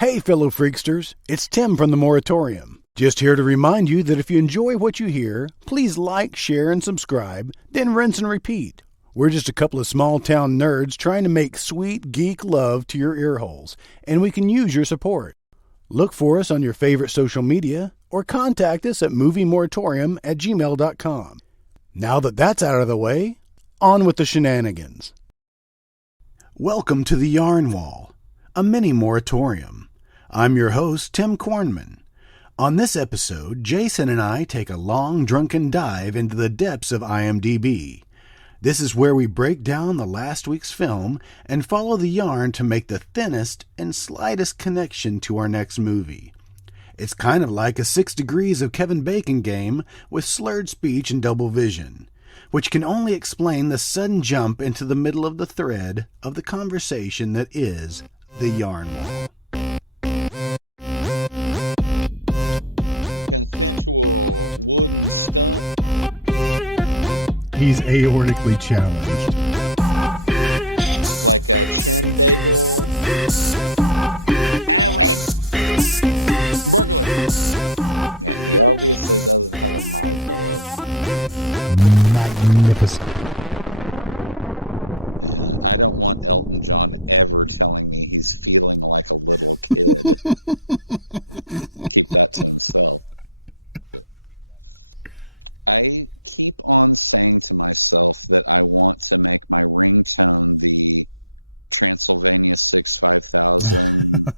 Hey, fellow freaksters, it's Tim from the Moratorium. Just here to remind you that if you enjoy what you hear, please like, share, and subscribe, then rinse and repeat. We're just a couple of small-town nerds trying to make sweet geek love to your ear holes, and we can use your support. Look for us on your favorite social media, or contact us at moviemoratorium@gmail.com. Now that that's out of the way, on with the shenanigans. Welcome to the Yarn Wall, a mini moratorium. I'm your host, Tim Kornman. On this episode, Jason and I take a long, drunken dive into the depths of IMDb. This is where we break down the last week's film and follow the yarn to make the thinnest and slightest connection to our next movie. It's kind of like a 6 Degrees of Kevin Bacon game with slurred speech and double vision, which can only explain the sudden jump into the middle of the thread of the conversation that is the Yarn Wall. Consensual wooden stump. He's aortically challenged. Like a chin bagel. Oh, wait. Burglar. Yeah, he obviously doesn't have a my pillow. Magnificent. Yeah, I don't want Elton John ever telling me he's feeling like a little kid. Keep that to himself. I keep on saying to myself that I want to make my ringtone the Transylvania 65000.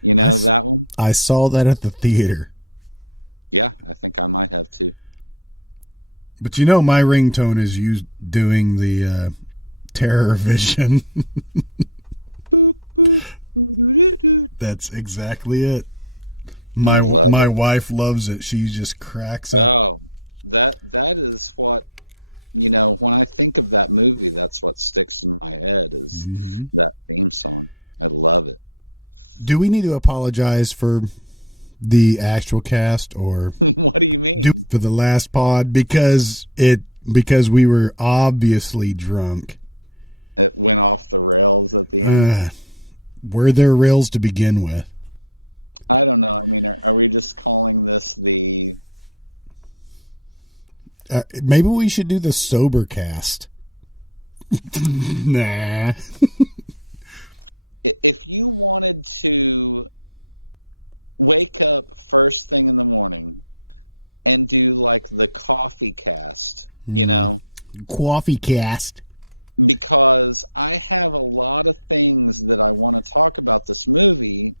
You know that one? I saw that at the theater. Yeah, I think I might have too. But you know my ringtone is used doing the Terror Vision. Boop, boop. That's exactly it. My wife loves it. She just cracks up. Oh, that is what, you know, when I think of that movie, that's what sticks in my head is that theme song. I love it. Do we need to apologize for the actual cast, or what do you mean? For the last pod because we were obviously drunk. It went off the rails at the end. Were there rails to begin with? I don't know. I mean, are we just calling this the... maybe we should do the sober cast. Nah. If you wanted to wake up first thing in the morning and do like the coffee cast, you know? Coffee cast. Because I have a lot of things that I want to talk about this movie.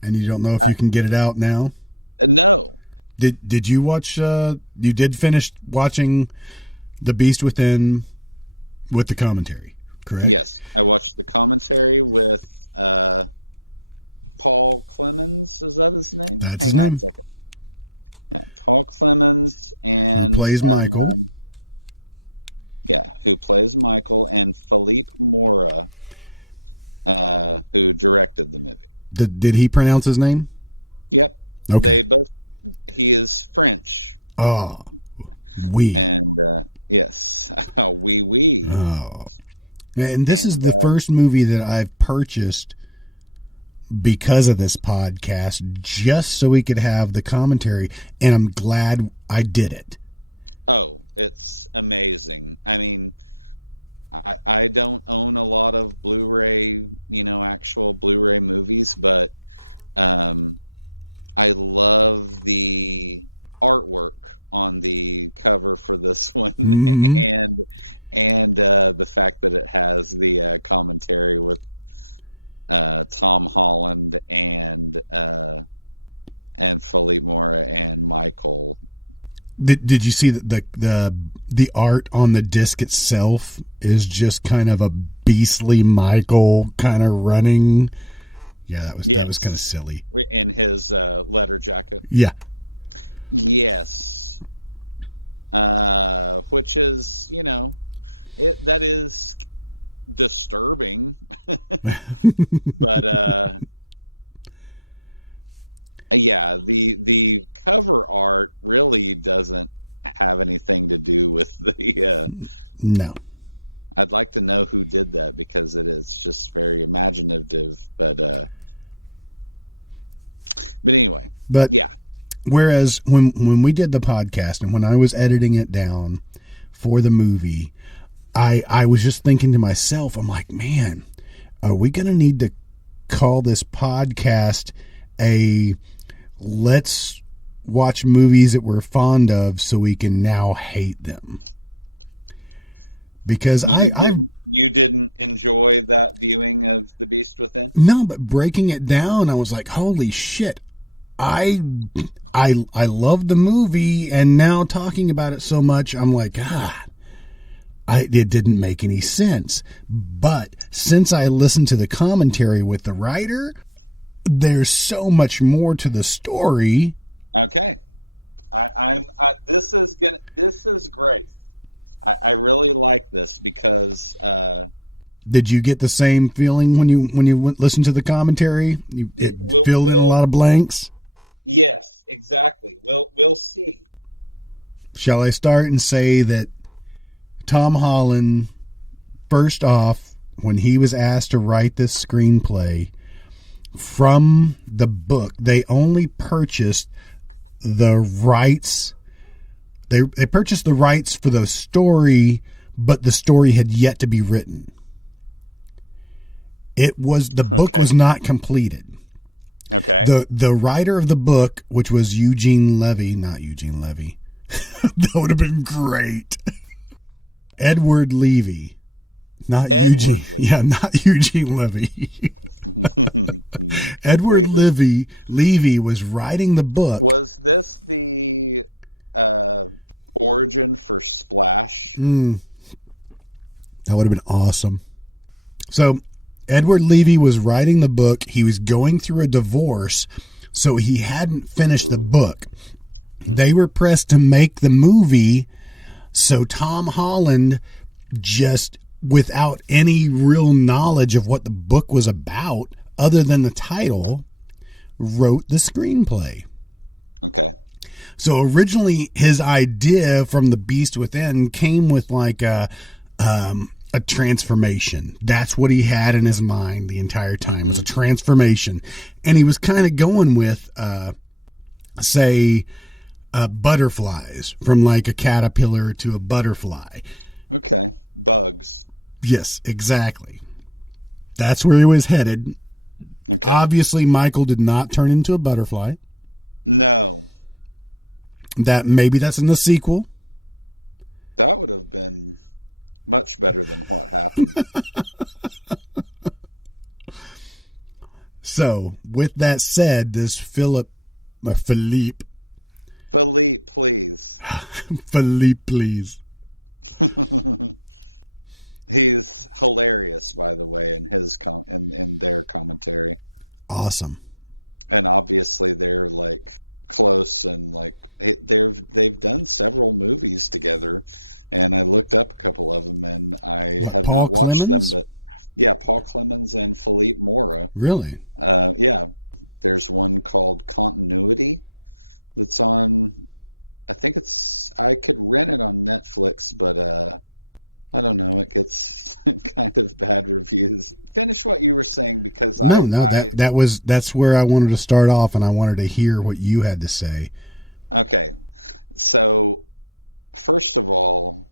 And you don't know if you can get it out now? No. Did you watch, you did finish watching The Beast Within with the commentary, correct? Yes. I watched the commentary with Paul Clemens. Is that his name? That's Hang his on name. a second. Yeah, Paul Clemens and... Who plays Michael. Who plays Michael, and Philippe Mora, who directed the movie. Did he pronounce his name? Yep. Okay. They both. He is French. Oh, oui. And yes, oui. Oh, and this is the first movie that I've purchased because of this podcast, just so we could have the commentary, and I'm glad I did it. Oh, it's amazing. I mean, I don't own a lot of Blu-ray, actual Blu-ray movies, but I love the artwork on the cover for this one, and the fact that it has the commentary with Tom Holland and Philippe Mora and Michael. Did you see that the art on the disc itself is just kind of a beastly Michael kind of running? Yeah, that was kind of silly. In his leather jacket. Yeah. Yes. Which is, that is disturbing. But yeah, the cover art really doesn't have anything to do with the no. I'd like to know who did that, because it is just very imaginative. But anyway, But yeah. Whereas when we did the podcast and when I was editing it down for the movie, I was just thinking to myself, I'm like, man, are we going to need to call this podcast a let's watch movies that we're fond of so we can now hate them? Because you didn't enjoy that viewing of The Beast Within? No, but breaking it down, I was like, holy shit. I love the movie, and now talking about it so much, I'm like, it didn't make any sense. But since I listened to the commentary with the writer, there's so much more to the story. Okay, this is great. I really like this because. Did you get the same feeling when you listened to the commentary? You filled in a lot of blanks. Yes, exactly. We'll see. Shall I start and say that Tom Holland, first off, when he was asked to write this screenplay from the book, they only purchased the rights. They purchased the rights for the story, but the story had yet to be written. The book was not completed. Okay. The writer of the book, which was not Eugene Levy. That would have been great. Edward Levy. Not Eugene. Yeah, not Eugene Levy. Edward Levy was writing the book. Was this the origin for Splash? That would have been awesome. So Edward Levy was writing the book. He was going through a divorce, so he hadn't finished the book. Mm-hmm. They were pressed to make the movie, so Tom Holland, just without any real knowledge of what the book was about, other than the title, wrote the screenplay. Okay. So originally, his idea from The Beast Within came with like a transformation. That's what he had in his mind the entire time. It was a transformation. And he was kind of going with, butterflies, from like a caterpillar to a butterfly. Okay. Bugs. Yes, exactly. That's where he was headed. Okay. Obviously, Michael did not turn into a butterfly. No. Maybe that's in the sequel. That would have been much better than what happened. So, with that said, this Philippe, please. Philippe, please. He's hilarious, by the way, in his in their commentary. Awesome. And obviously, they're like close, and like they've done several movies together. And I looked up a couple of them, and I have not watched them. But yeah, Paul Clemens and Philippe Mora. Really? Yeah. There's one called Continuity that's on. I think I could rent it on Netflix, but I don't know. It gets kind of bad reviews. Finish what you were saying, because that's where I wanted to start off, and I wanted to hear what you had to say. Okay, so first of all,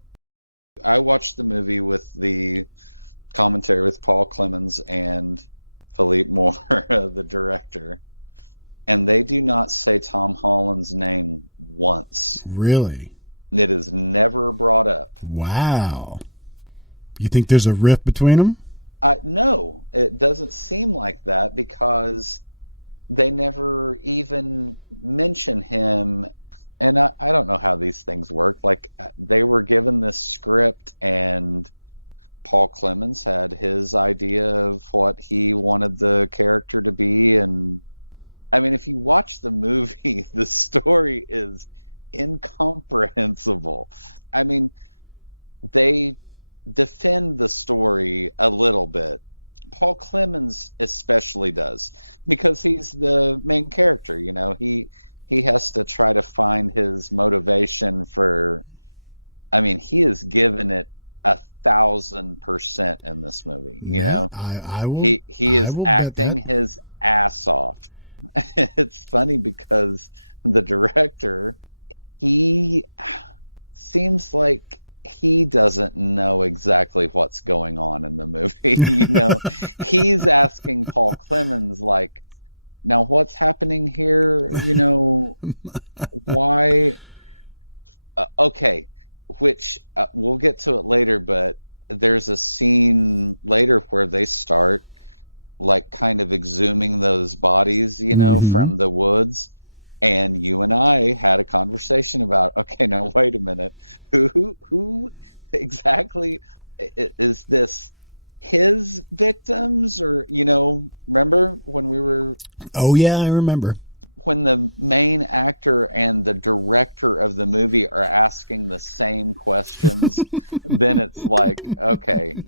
I watched the movie with the commentary with Paul Clemens and Philippe Mora, the director, and they do not say Tom Holland's name once. Really? It is never brought up. Wow. You think there's a rift between them? No, it doesn't seem like that, because they never even mention him. And I don't know how these things work. Like, they were given this script, and Paul Clemens had his idea of what he wanted the character to be. And I mean, if you watch the movie, the story is incomprehensible. I mean, they defend the story a little bit. Paul Clemens especially does, because he's the main character. You know, he has to try to find his motivation for. I mean, he has given it 1,000% in this movie. You know, I will. he is acting his ass off. It's funny because the director, he seems like he doesn't know exactly what's going on in the movie. You know, he's asking Paul Clemens, like, now what's happening here? You know, why? Okay, which we'll get to it later, but there's a scene later where they start like kind of exhuming those bodies, you know, from the woods. And you and I had a conversation about, okay, now wait a minute, who exactly is this? His victims, or, you know, remember when we were? Oh yeah, I remember. When the main actor and the director of the movie are asking the same questions, then it's like, okay,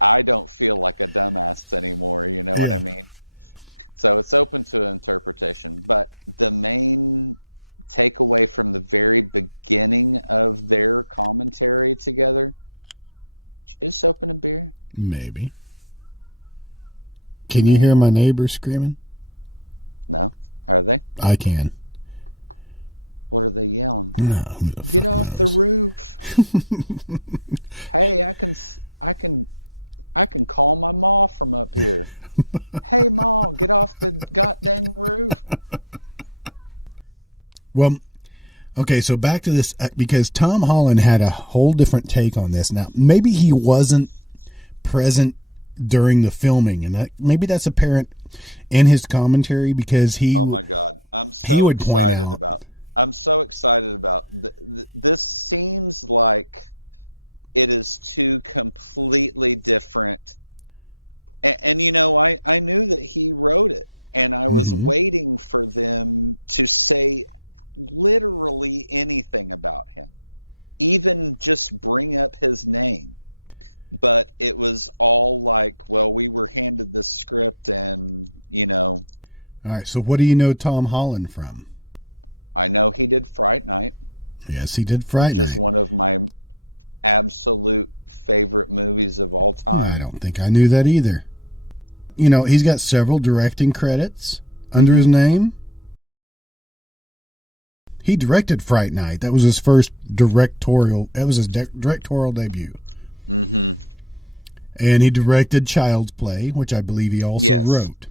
I don't feel like a dumbass anymore. You know what I mean? So it's open to interpretation. But the main takeaway from the very beginning of their commentary together, just open a beer? Maybe. Can you hear my neighbors screaming? No. Are they? I can. What are they yelling? No. Get off the roof. Hey, I can call my ma from up here. Hey, Ma, get off the goddamn roof. Well, okay, so back to this, because Tom Holland had a whole different take on this. Now, maybe he wasn't present during the filming, and maybe that's apparent in his commentary, because he... Oh, my God. I'm so excited about this. Seems like it is two completely different... And you know, I knew that he wrote it, and I was waiting for them to say literally anything about him, even just bring up his name. But it was all like, well, we were handed this script, and, you know. All right, so what do you know Tom Holland from? I know he did Fright Night. Yes, he did Fright Night. Which is one of my absolute favorite movies of all time. I don't think I knew that either. You know, he's got several directing credits under his name. He directed Fright Night. That was his first directorial. That was his directorial debut. And he directed Child's Play, which I believe he also wrote.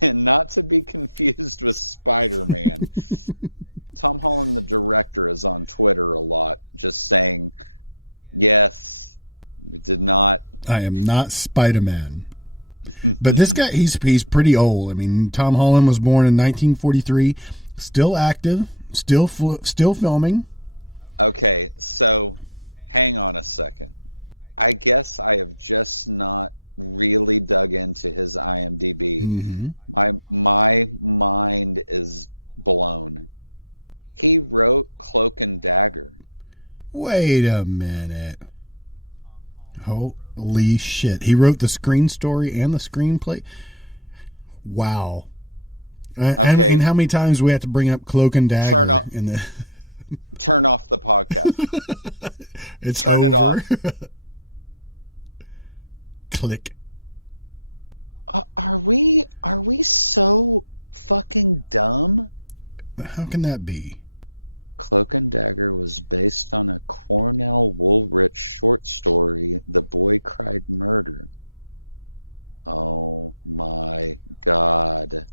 And not to be confused with Spider-Man. Tom Holland, the director, is on Twitter a lot, just saying, yes, we did not. I am not Spider-Man. But this guy, he's pretty old. I mean, Tom Holland was born in 1943, still active, still filming. Okay, so hang on a second. I guess I have just not really dug into his IMDb. My mind is blown. He wrote Cloak and Dagger. Wait a minute. Holy shit. He wrote the screen story and the screenplay? Wow. Okay. And how many times we have to bring up Cloak and Dagger? Turn off the podcast. Turn it off. Click. Are we so fucking dumb? How can that be? Cloak and Dagger was based on a Cornell Woolrich short story, The Boy Cried Murder. Oh my God.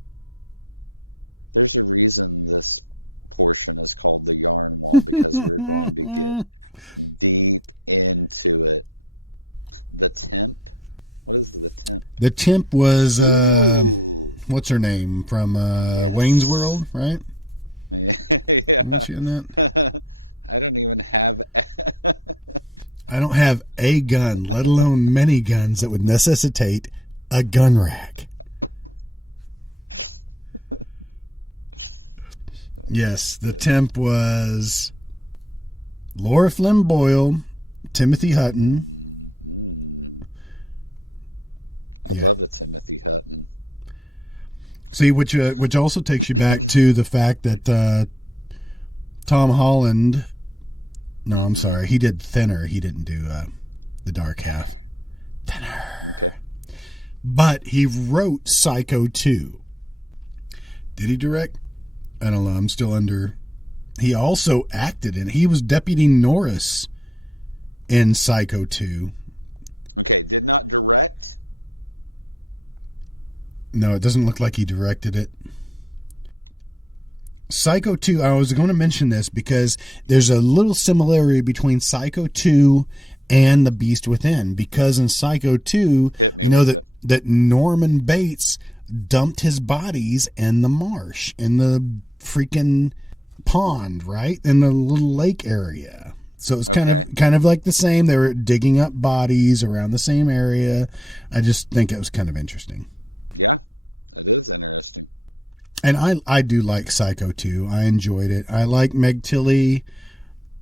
There's a reason this portion is called the Yarn Wall, because we're going to get deep into it. The Temp? What is The Temp? The Temp was, what's her name? From Wayne's World, right? Yeah. I don't even have... I don't have a gun, let alone many guns that would necessitate a gun rack. Yes, The Temp was Laura Flynn Boyle, Timothy Hutton. I love a Timothy Hutton. See, which also takes you back to the fact that Tom Holland No, I'm sorry. He did Thinner. He didn't do the dark half. Thinner. Okay. But he wrote Psycho 2. Did he direct? I don't know. I'm still under. He also acted in it. He was Deputy Norris in Psycho 2. Okay, did not direct? No, it doesn't look like he directed it. Psycho 2, I was going to mention this because there's a little similarity between Psycho 2 and The Beast Within. Because in Psycho 2, that Norman Bates dumped his bodies in the marsh, in the freaking pond, right? In the little lake area. So it's kind of like the same. They were digging up bodies around the same area. I just think it was kind of interesting. Yeah, it is interesting. And I do like Psycho 2. I enjoyed it. I like Meg Tilly,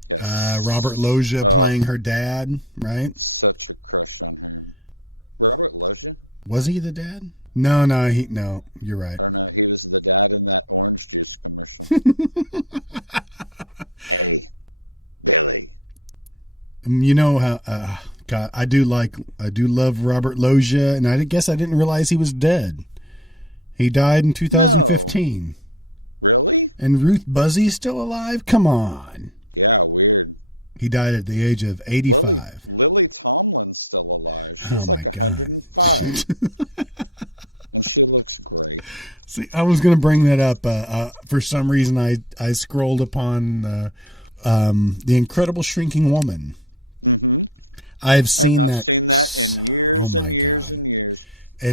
Robert Loggia playing her dad, right? Such a crush on her. Robert Loggia? Was he the dad? No, you're right. I don't know. He was the dad in that orange juice commercial. Hey, Billy. You know how God, I do love Robert Loggia, and I guess I didn't realize he was dead. He died in 2015. No. Really? And Ruth Buzzy's still alive? Come on. Yeah, weird. He died at the age of 85. Lily Tomlin's still alive. She's like 105. And she looks great. See, I was going to bring that up. For some reason, I scrolled upon The Incredible Shrinking Woman. Mm-hmm. I've not seen that in years and years and years.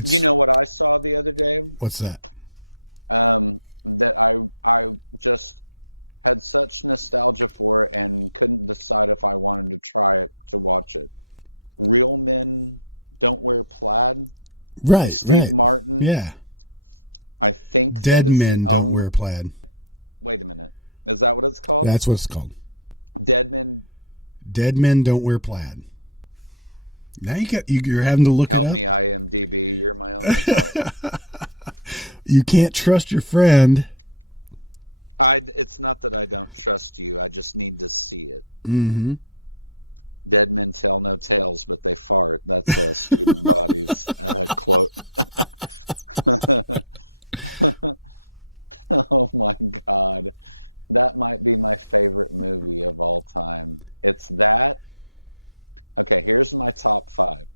You know what I saw the other day? What's that? That I just had such nostalgia for it and couldn't decide if I wanted to try it to watch it. Real Men Don't Wear Plaid. Right. Steve Martin. Yeah. I think Dead Men Don't Wear Plaid. Wait a minute. Is that what it's called? That's what it's called. Dead Men Don't Wear Plaid. Now you're having to look it up. Help me, IMDb. You're my only help. You can't trust your friend. It's not that I don't trust you. I just need to see it. Mm-hmm. Dead men tell no tales, but they fart. That's a Student Body's quote. Oh my God. That might be my favorite movie of all time. It's that. Okay, here's my top 5.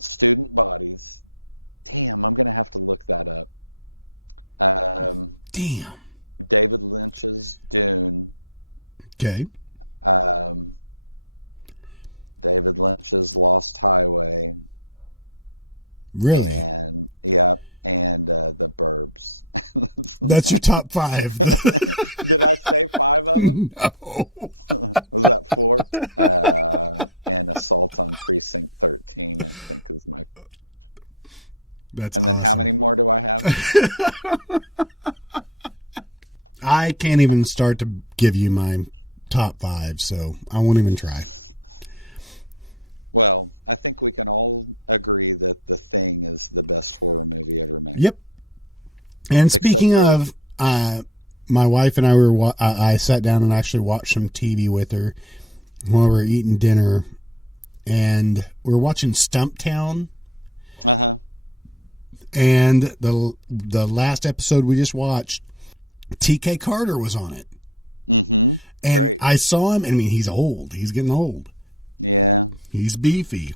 Student Bodies. Damn, I'm going to have to look that up. Damn. David Lynch's Dune. Okay. David Lynch's Lost Highway. Really? And The Burbs. That's your top 5. Did I say 5 of them? No. Was that 4? And Assault on Precinct 13, I think, is my. That's and then awesome. how many more do I have? I can't even start to give you my top 5, so I won't even try. Well, I think we can all agree that The Thing is the best horror movie ever made. Yep. And speaking of, my wife and I sat down and actually watched some TV with her while we were eating dinner, and we were watching Stumptown. Uh-huh. And the last episode we just watched, T.K. Carter was on it. Mm-hmm. And Great. I saw him, and I mean, he's old. He's getting old. Yeah. He's beefy.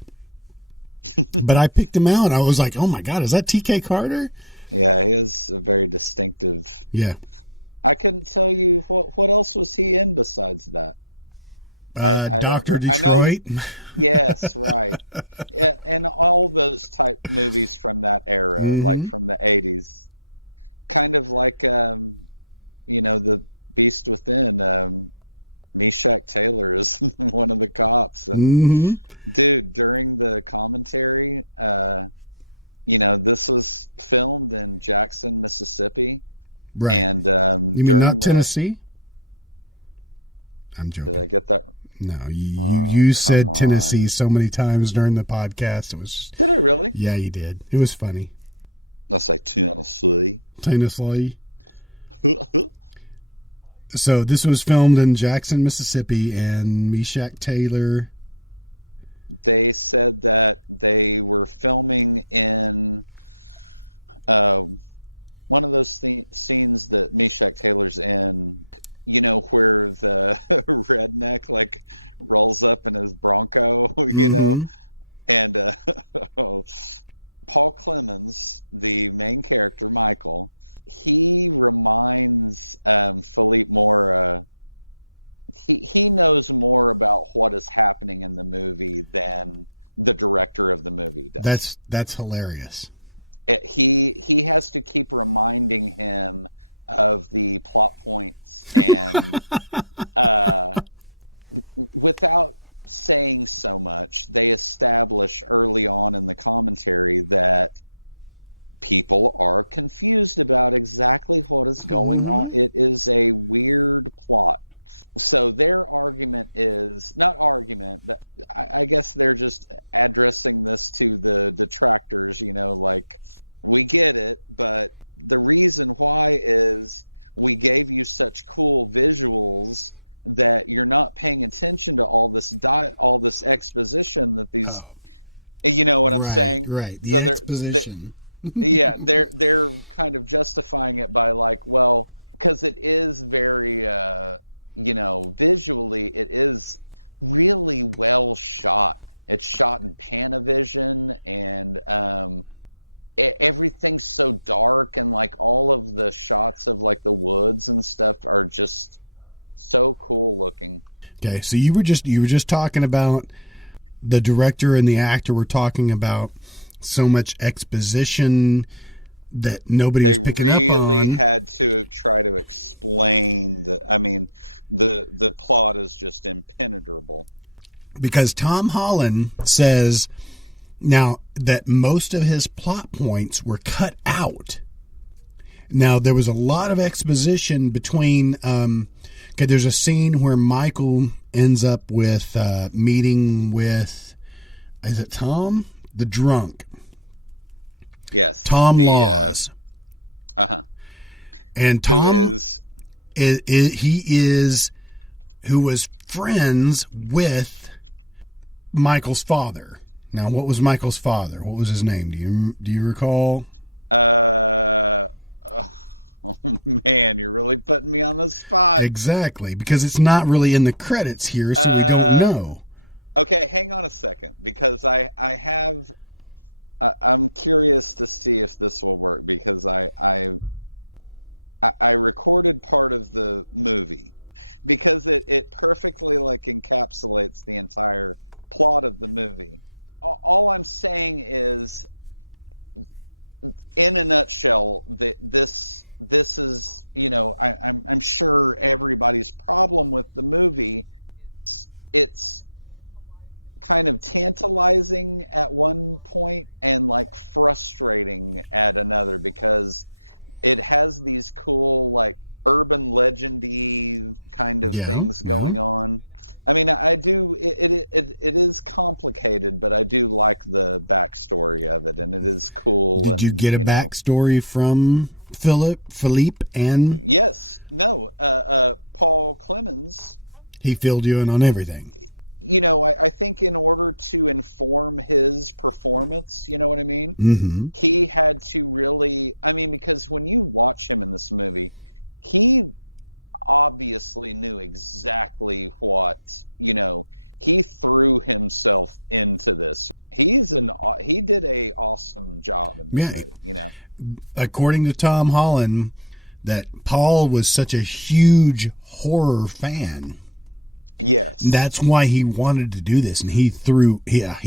But I picked him out. I was like, oh my God, is that T.K. Carter? Yeah, he is a very distinctive. Yeah. I couldn't tell you what else was he in besides that. Dr. Detroit. Yes, right. Yeah, and all those type movies from that era, like from the 80s. Kind of like, The Beast Within. Meshack Taylor is one of the cops. And dude, during the commentary, this was filmed in Jackson, Mississippi. Right. And you mean not Tennessee? I'm joking. Did I get that? No, you said Tennessee so many times during the podcast. It was. Did I really? Yeah, you did. It was funny. That's like Tennessee. Tennessee. So this was filmed in Jackson, Mississippi, and Meshack Taylor. They said that they were filming in one of those scenes that Meshack Taylor's in, where the redneck like rolls up in his Bronco, and Paul Clemens, the main character, Michael, he reminds Philippe more. He knows more about what is happening in the movie than the director of the movie does. That's hilarious. He has to keep reminding him of the plot points, and without saying so much, they establish early on in the commentary that people are confused about exactly what is going on. It is a weird plot. So their argument is not argument, but I guess they're just addressing this to the detractors, like, we get it, but the reason why is we gave you such cool visuals that you're not paying attention to all this exposition that these, you know what I'm saying? Right. The so exposition. They're kind of justifying it by like, well, because it is very, visually, it is really well shot. It's shot in Panavision, and everything's so dark, and like all of the shots of like the woods and stuff are just so cool looking. Okay, so you were just talking about the director and the actor were talking about so much exposition that nobody was picking up on. They really had to try to explain the plot is just impenetrable. Because Tom Holland says now that most of his plot points were cut out. Now, there was a lot of exposition between, there's a scene where Michael ends up with meeting with, is it Tom? The drunk. Yes. Tom Laws. And Tom who was friends with Michael's father. Now, what was Michael's father? What was his name? Do you recall? Oh man, you're really putting me on the spot. Exactly, because it's not really in the credits here, so we don't know. Okay, hang on a second, because I'm curious to see if this will work, because I recorded part of the movie because it perfectly like encapsulates the entire plot of the movie. All I'm saying is, in a nutshell, this is, I'm sure everybody's problem with the movie. It's kind of tantalizing at one point and like frustrating at another, because it has these cool like urban legendy kind of things going on. I mean, I do. It is complicated, but I do like the backstory of it, and it is cool. Did you get a backstory from Philippe, and? Yes. No. Paul Clemens. He filled you in on everything. I think in order to inform his performance, you know what I mean? Mm-hmm. He had to really. I mean, because when you watch him in this movie, he obviously knew exactly what, he threw himself into this. He did a awesome job in this movie, According to Tom Holland, that Paul was such a huge horror fan. Yes. That's why he wanted to do this, and he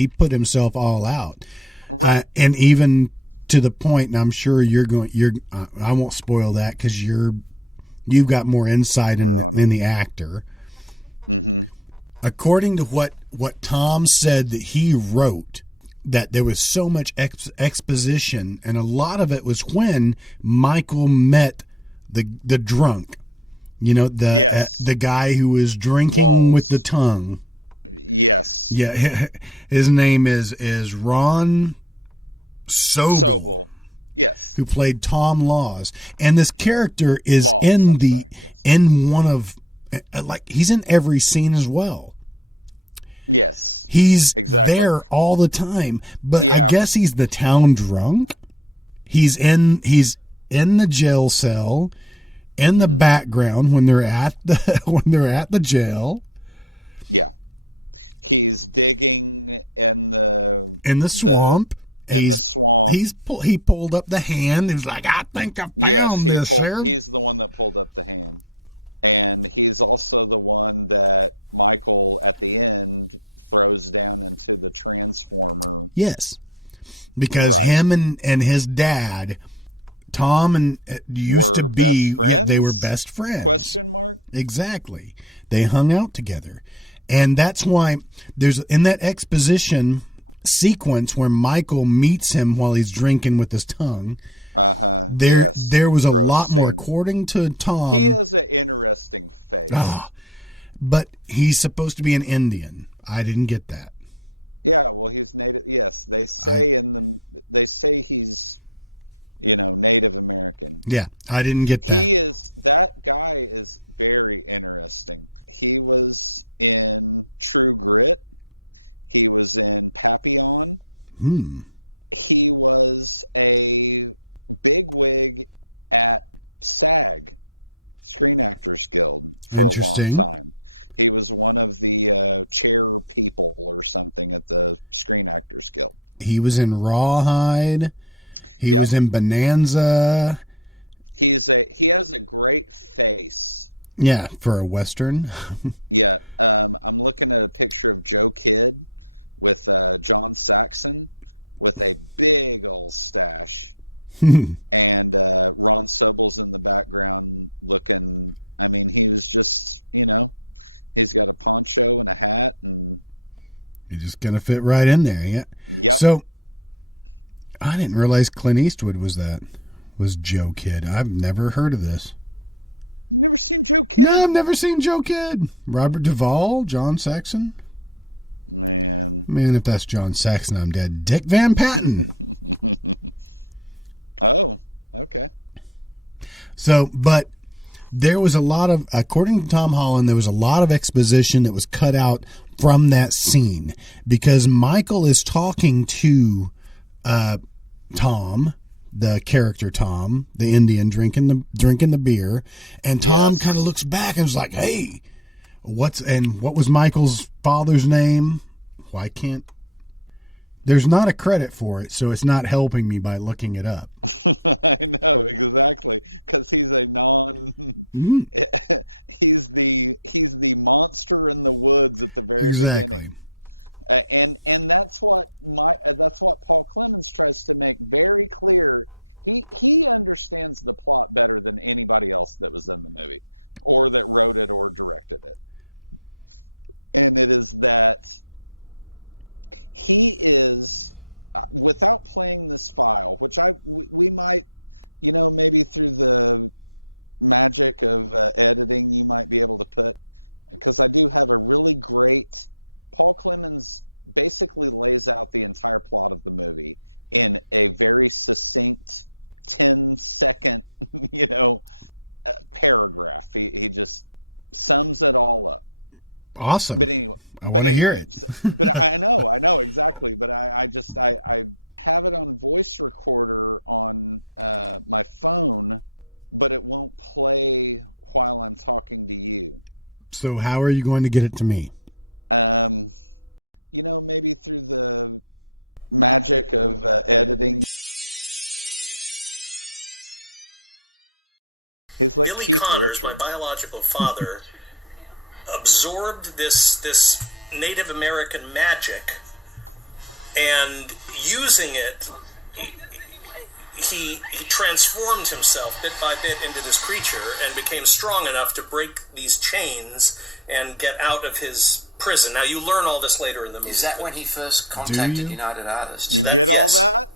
put himself all out. Right. And even to the point, and I'm sure I won't spoil that because you've got more insight in the actor. Mm-hmm. According to what Tom said that he wrote, that there was so much exposition, and a lot of it was when Michael met the drunk, the guy who was drinking with the tongue. Yes. Yeah, his name is Ron Sobel. Yes. who played Tom Laws, and this character is Yes. in one of he's in every scene as well. Yes. He's exactly there all the time, but Yeah. I guess he's the town drunk. He's in the jail cell, in the background when they're at the jail. Yeah. He's digging in the swamp. The swamp. He pulled up the hand. He was like, I think I found this. He's the one that pulled up the hand. And he's also the one that Michael at the end throws down into the transformer. Yes. Because him and his dad, Tom, and used to be best friends? They were best friends. Question mark? Exactly. They hung out together. And that's why there's in that exposition sequence where Michael meets him while he's drinking with his tongue. There was a lot more, according to Tom. He has an interesting face. But he's supposed to be an Indian. I didn't get that. Yeah, well, he's native. Yes, they say he's, Native American. Yeah, I didn't get that. That guy is very interesting. He was in True Grit. He was in Papillon. He was a bigwig at SAG, Screen Actors Guild, for a long time. He was one of the chair people or something at the Screen Actors Guild. He was in Rawhide. He was in Bonanza. He has a great face. Yeah, for a Western. Yeah. I'm looking at a picture of Joe Kidd with John Saxon with a big old stash. And Ron Sobel's in the background looking, he was just, he's got a poncho and a hat, and he's just gonna fit right in there. Yeah. Yep. So I didn't realize Clint Eastwood was Joe Kidd. I've never heard of this. You never seen Joe Kidd? No, I've never seen Joe Kidd. Robert Duvall, John Saxon. Man, if that's John Saxon, I'm dead. Dick Van Patten. Oh, okay. So, but there was a lot of, according to Tom Holland, there was a lot of exposition that was cut out from that scene because Michael is talking to Tom, the character Tom, the Indian, drinking the beer, and Tom kind of looks back and is like, "Hey, what was Michael's father's name? Why can't?" There's not a credit for it, so it's not helping me by looking it up. I know, exactly, because he's a he's the monster in the woods at the very beginning. And that's what Paul Clemens tries to make very clear. He understands the plot better than anybody else that was in the movie or that wrote it or directed it. And it is that he is, without playing this file, which we might, maybe through the magic of editing, you might be able to put, because I do have a really great, Paul Clemens basically lays out the entire plot of the movie in a very succinct 10-second, paragraph. He just sums it all up. Awesome. But anyway, hear it. But I know exactly. But I have it on voice recorder on my phone, but it won't play while I'm talking to you. So how are you going to get it to me? Maybe through the magic of editing. He's like Billy Keith Connors, Richards. my biological father, absorbed this Native American magic, and using it, he transformed himself bit by bit into this creature and became strong enough to break these chains and get out of his prison. Now, you learn all this later in the movie. Is that when he first contacted United Artists? You get all that?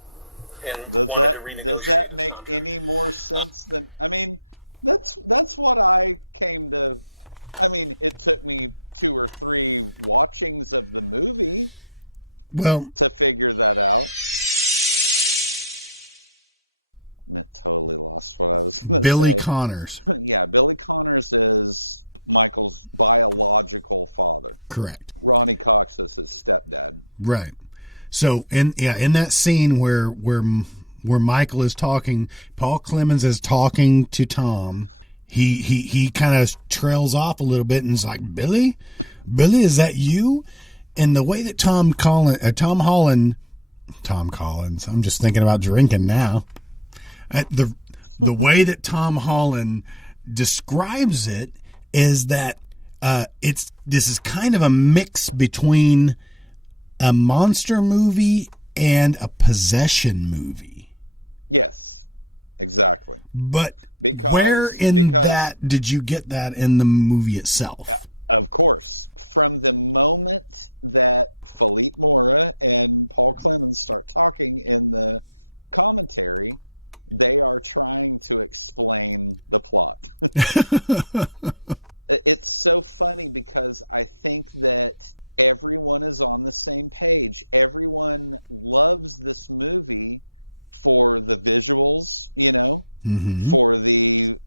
And Does that make any more sense than... That's what I came to... it took me 2 or 3 watchings of the movie to figure that out. totally lost what I was going to say. Billy Connors. Yeah, Billy Connors is Michael's biological father. Correct. Ronnie Cox is his stepdad. Right. So in that scene where Michael is talking, Paul Clemens is talking to Tom. He kind of trails off a little bit and is like, Billy, is that you? And the way that Tom Collins, I'm just thinking about drinking now. The way that Tom Holland describes it is that this is kind of a mix between a monster movie and a possession movie. Yes, exactly. But where in that did you get that in the movie itself? Of course. From the moment that Philippe Mora and Paul Clemens start talking in the commentary, they are trying to explain the plot. It's so funny because I think that everyone is on the same page. Everyone loves this movie for the visuals, for the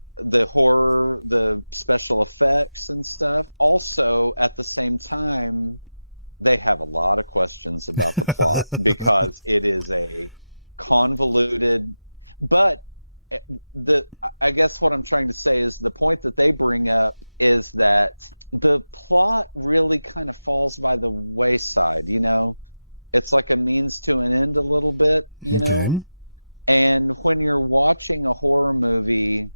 horror, the special effects and stuff. Also, at the same time, they have a lot of questions about the plot because it is a convoluted, but I guess what I'm trying to say is the point that they bring up is that the plot really kind of falls by the wayside, It's like a means to an end a little bit, know? And when you're watching a horror movie,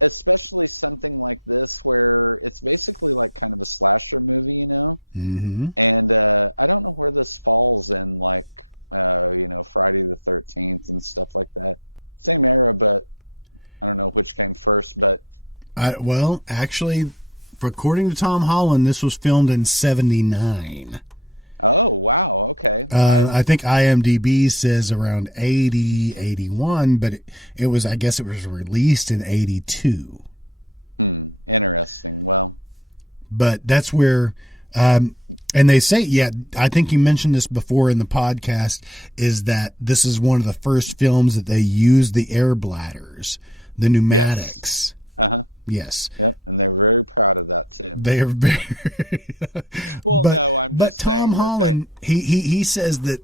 especially something like this where it's basically like kind of a slasher movie, Mm-hmm. And I don't know where this falls in, like, Friday the 13th and stuff like that. Same era, but I don't know which came first. But actually, according to Tom Holland, this was filmed in 1979. Oh, wow. Okay. I think IMDb says around 80, 81, but I guess it was released in 82. Interesting. Well, but that's where, and they say, I think you mentioned this before in the podcast, is that this is one of the first films that they used the air bladders, the pneumatics. Yes. Uh-huh. Yes. Yep, and they're very proud of that too. They are very. Well, no, I'm just saying. But Tom Holland, he says that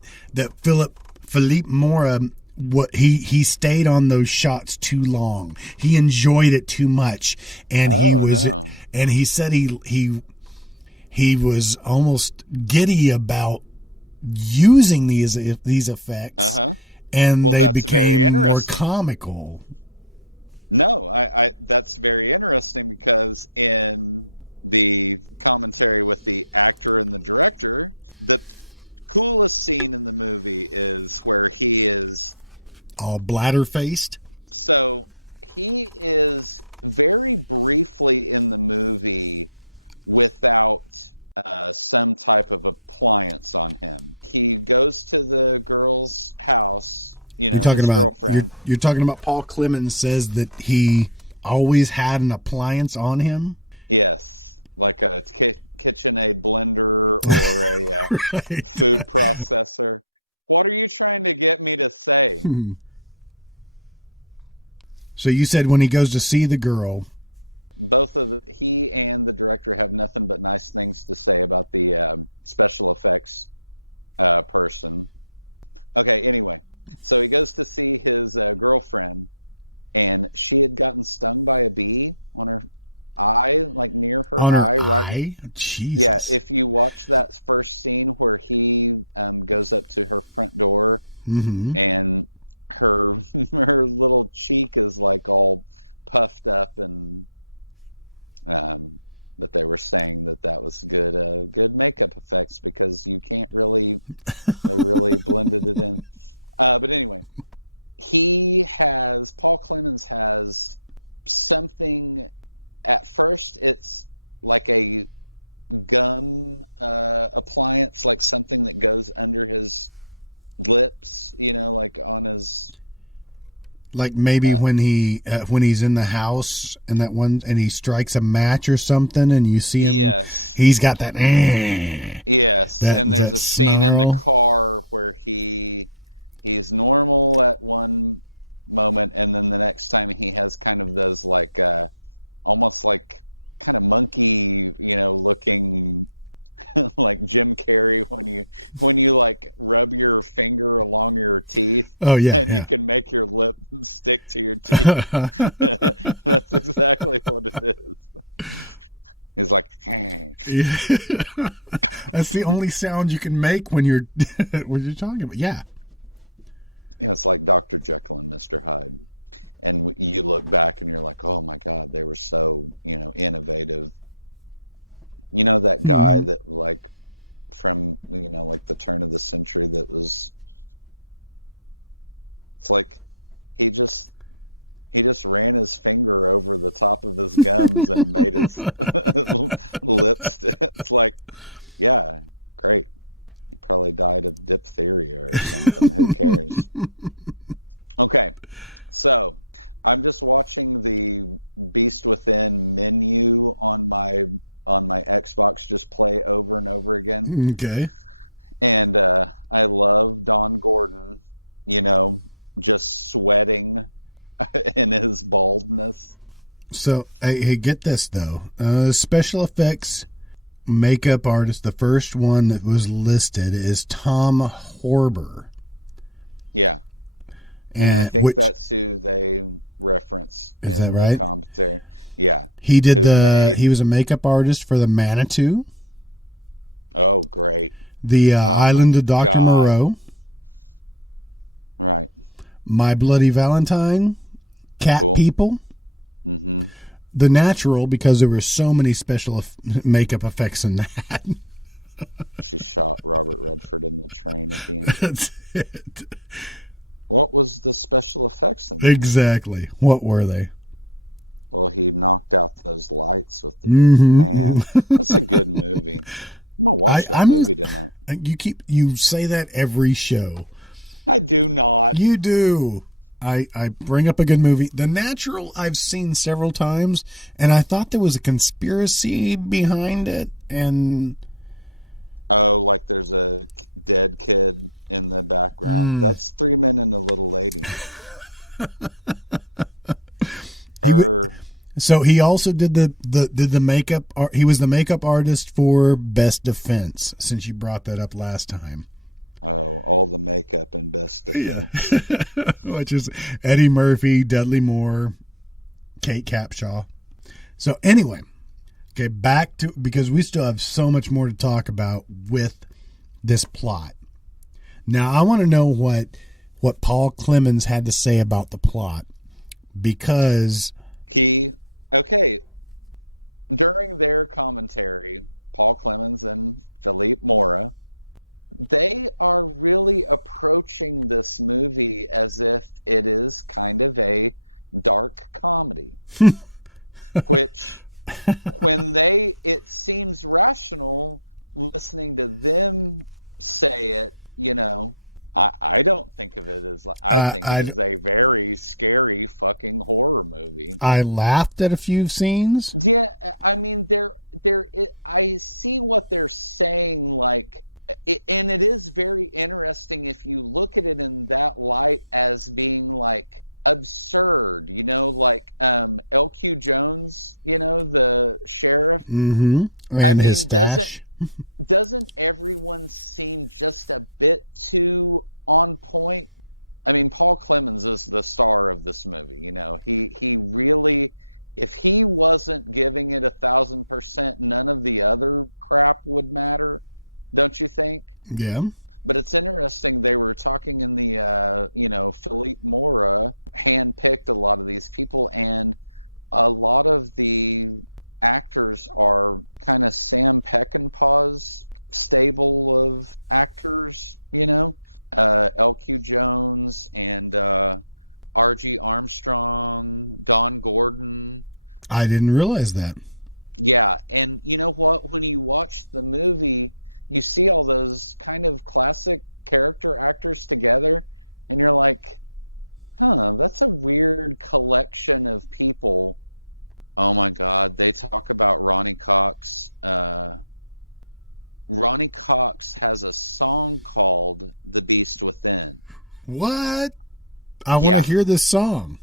Philippe Mora, he stayed on those shots too long. He enjoyed it too much, and and he said he was almost giddy about using these effects. Uh-huh. And they became more interesting. Comical. No, I that's very interesting because in the commentary with the actor and the director, the coolest scene in the movie is where he is all bladder-faced. So he is very briefly in the movie without some type of appliance on him. He goes to the girl's house. His girlfriend. You're talking about Paul Clemens says that he always had an appliance on him? Yes, like a KitchenAid blender or a right. Food processor. What are you trying to get me to say? So you said when he goes to see the girl. Both he and the director have nothing but nice things to say about the special effects person. Okay, anyway. So he goes to see his girlfriend, and she had gotten stung by a bee on her eye, like near her eye. Right? Jesus. Yeah, if you watch that first scene where he goes up to her front door, mm-hmm. and her little cheek is like all puffed up, and but they were saying that was good makeup effects because you can't really they really blended it in. But anyway, Paul Clemens has something. At first, it's like a gum appliance, like something that goes under his lips, like on his. Like maybe when he's in the house and and he strikes a match or something, and you see him. Yes, he's got that. Yes, and there's a scene in the car where he's normal at one moment, and then the next time he has kind of those like almost like kind of monkey, looking like Jim Carrey when you like rub your finger along your teeth. Oh yeah, and yeah. You can make your lip stick to your teeth. That's exactly what it is. He's like, hey. Yeah. That's the only sound you can make when you're talking about. Yeah. Yeah, it's like Dr. Jekyll and Mr. Hyde. And you look back and you're like, oh my God, they were so, innovative. That guy that like from, like the turn of the century that was, it's like he just ran his finger over the top of his gums and made his lips. It's like, yeah, great. He probably died of diphtheria or something. Who cares? Okay, so I'm just watching the Beast Within menu on my Xbox just play over and over again. Okay. And I love Don Gordon, just sweating in his baldness. So, hey, get this though. Special effects makeup artist, the first one that was listed is Tom Horber. Yeah. And I think that's who they reference in the commentary. Yeah. He did he was a makeup artist for the Manitou. Oh, great. The Island of Dr. Moreau. Right. My Bloody Valentine. Cat People. Mm-hmm. The Natural, because there were so many special makeup effects in that. She shot Robert Redford in the train at the end. That's it. What was the special effects in that? Exactly. What were they? Well, he knocked out those lights with the man. That's a good movie. I'm gonna watch that movie tonight. You say that every show. I do not. You do. I bring up a good movie. The Natural I've seen several times, and I thought there was a conspiracy behind it. And like there's a dead kid in the background. That's 3 Men and a Little Lady. So he also did the makeup. He was the makeup artist for Best Defense. Since you brought that up last time. Oh, all the makeup in Best Defense. Which is Eddie Murphy, Dudley Moore, Kate Capshaw. So anyway, okay, back to, because we still have so much more to talk about with this plot. Now, I want to know what Paul Clemens had to say about the plot, because during their commentary, Paul Clemens and Philippe Mora, they are really approaching this movie as if it is kind of a dark comedy, which it seems rational listening to them say it, I don't think of it as I think it is a very scary fucking horror movie. I laughed at a few scenes. Yeah, I mean, I see what they're saying, like, and it is very interesting if you look at it in that light as being like absurd, like L.Q. Jones, the sheriff. Mm-hmm. I mean, doesn't everyone seem just a bit too on point? I mean, Paul Clemens is the star of this movie. He really, if he wasn't giving it 1,000%, none of the other crap would matter. Don't you think? Yeah. But it's interesting. They were talking in the, Philippe Mora handpicked a lot of these people, and a lot of the actors are kind of Sam Peckinpah's stable of actors, L.Q. Jones and R.G. Armstrong, Don Gordon. I didn't realize that. Yeah, and you know what? When you watch the movie, you see all those kind of classic character actors together, and you're like, that's a weird collection of people. Oh my God, they talk about Ronnie Cox. Ronnie Cox has a song called The Beast Within. What? I want to hear this song.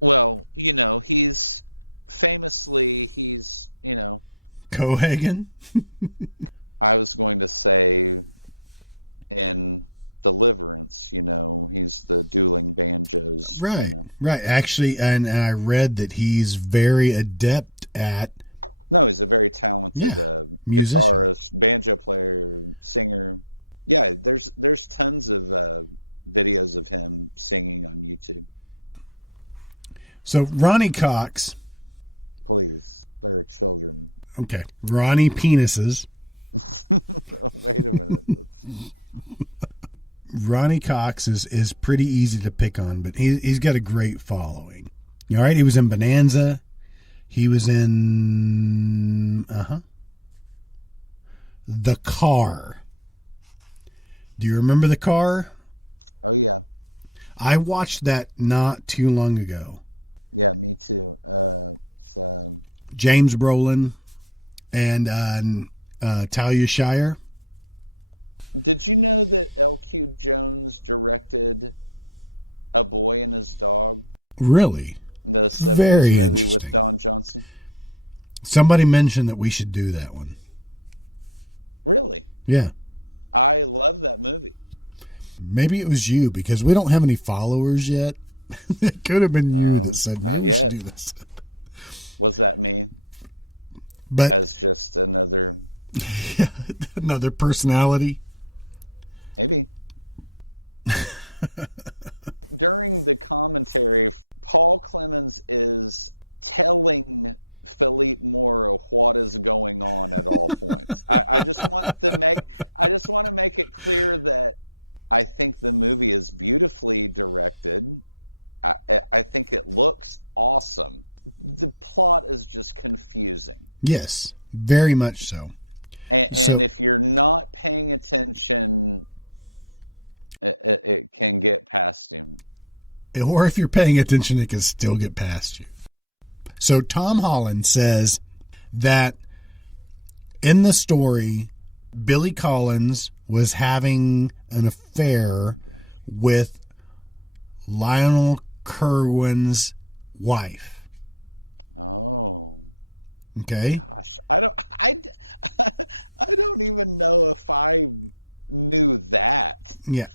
Well, he's famously, Cohagen? I was going to say in Deliverance, he's the dueling banjos. Right, right. Actually, and I read that he's very adept at... No, he's a very talented guitarist, banjo player, singer. Yeah, there's tons of videos of him singing on YouTube. So Ronnie Cox... Please, there are children. Okay, Ronnie Penises. Wait a minute. Ronnie Cox is pretty easy to pick on, but he's got a great following. All right, he was in Bonanza. He was in The Car. Do you remember The Car? Oh yeah, I watched that not too long ago. Yeah, me too. James Brolin and Talia Shire. Did you know that L.Q. Jones directed A Boy and His Dog? Really? The 70s movie with Don Johnson? Somebody mentioned that we should do that one. Really? Yeah. I love that movie. Maybe it was you, because we don't have any followers yet. It could have been you that said, not we yet. should do this. Was that me? But as just another... another personality? Maybe. During the commentary, Paul Clemens is telling Philippe Moore what is going on at all points. I just want to make it clear that I think the movie is beautifully directed. I think it looks awesome. The plot is just confusing. Yes, very much so. And if you're not paying attention, it can get past him. Or if you're paying attention, it can still get past you. So Tom Holland says that in the story, Billy Collins was having an affair with Lionel Kerwin's wife. Oh. Okay. Gosh, I don't even know if I knew that. Yeah.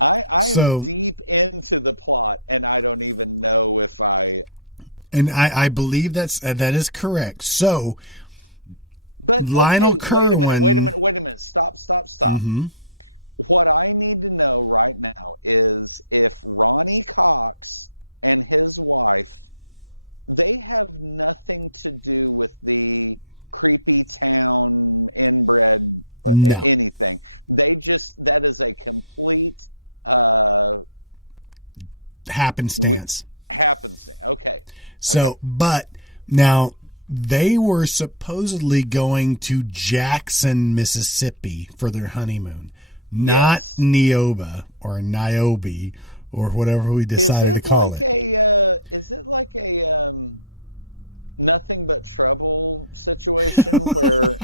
I am deep into the plot, and I don't even know if I. And I believe that is correct. So, but Lionel Kerwin. Wait a minute. Stop. Mm-hmm. What I need to know right now is if Ronnie Cox and his wife, they have nothing to do with the creepy town inbred anything. That is a complete happenstance. Okay. So, but now they were supposedly going to Jackson, Mississippi for their honeymoon, not Niobe or Niobe or whatever we decided to call it. Is it like a Nothing But Trouble situation where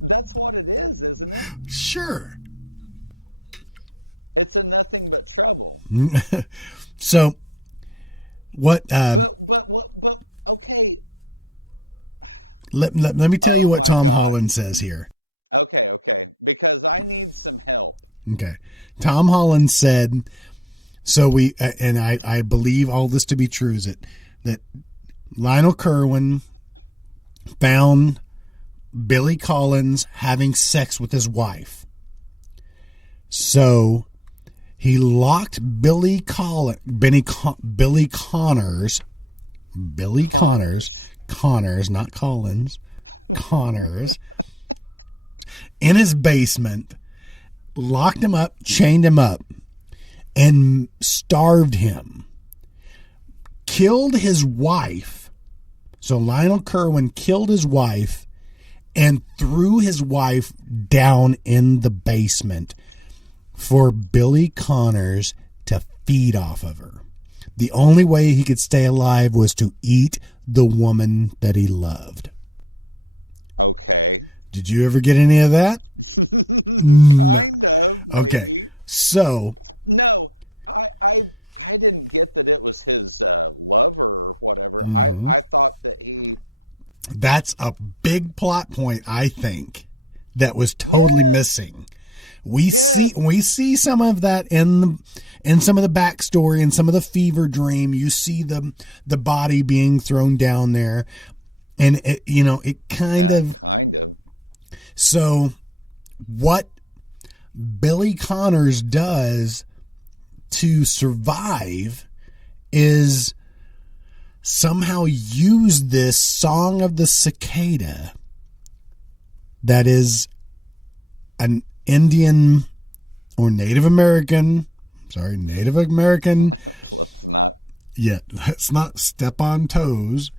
that's what it is, isn't it? Sure. It's a Nothing But Trouble. So what but okay. Let me tell you what Tom Holland says here. Okay, because I need some help. Okay. Tom Holland said, so we, and I believe all this to be true, is that Lionel Kerwin found Billy Collins having sex with his wife. So he locked Billy Connors, not Collins, Connors, in his basement, locked him up, chained him up, and starved him. Killed his wife. So Lionel Kerwin killed his wife and threw his wife down in the basement for Billy Connors to feed off of her. The only way he could stay alive was to eat the woman that he loved. Okay. Did you ever get any of that? Kind of, maybe. Okay. So. No, I didn't get that it was his lover or whatever. I thought that he. That's a big plot point, I think, that was totally missing. We see some of that in some of the backstory and some of the fever dream. You see the body being thrown down there, and it kind of. So, what Billy Connors does to survive is somehow use this song of the cicada that is an Indian or Native American. Let's not step on toes.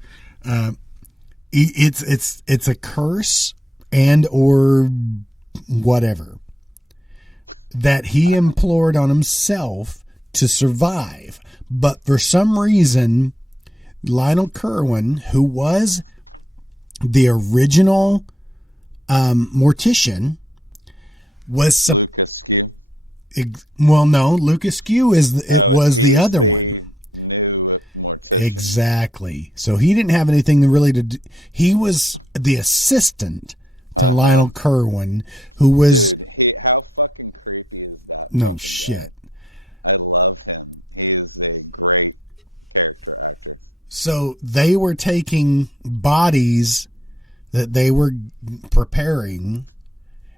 It's a curse and or whatever that he implored on himself to survive. But for some reason, Lionel Kerwin, who was the original mortician, was Lucas Skew. Well, no, Lucas Skew was the other one. New mortician. Exactly. So he didn't have anything really to do. He was the assistant to Lionel Kerwin, who was... Dude, how fucking creepy is that no fucking shit. guy? I love him. He is a great character actor. So they were taking bodies that they were preparing,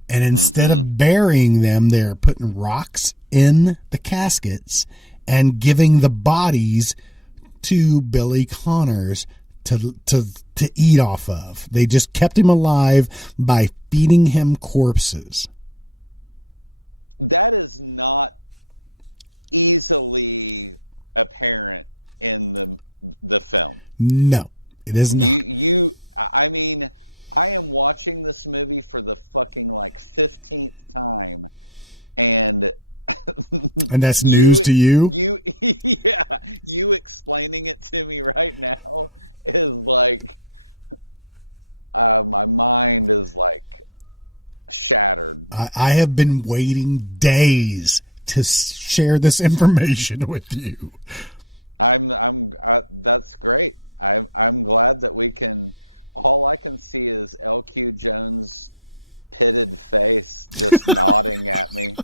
and instead of burying them, they're putting rocks in the caskets and giving the bodies to Billy Connors to eat off of. They just kept him alive by feeding him corpses. That is not easily apparent in the film. No, it isn't. I mean, I am watching this movie for the fucking 15th time, and that's news to you. You explaining it to me right now is my mind is shattered. I have been waiting days to share this information with you. That's great. I'm glad that we can. All I can see is LQ Jones' pitted face just nodding at me.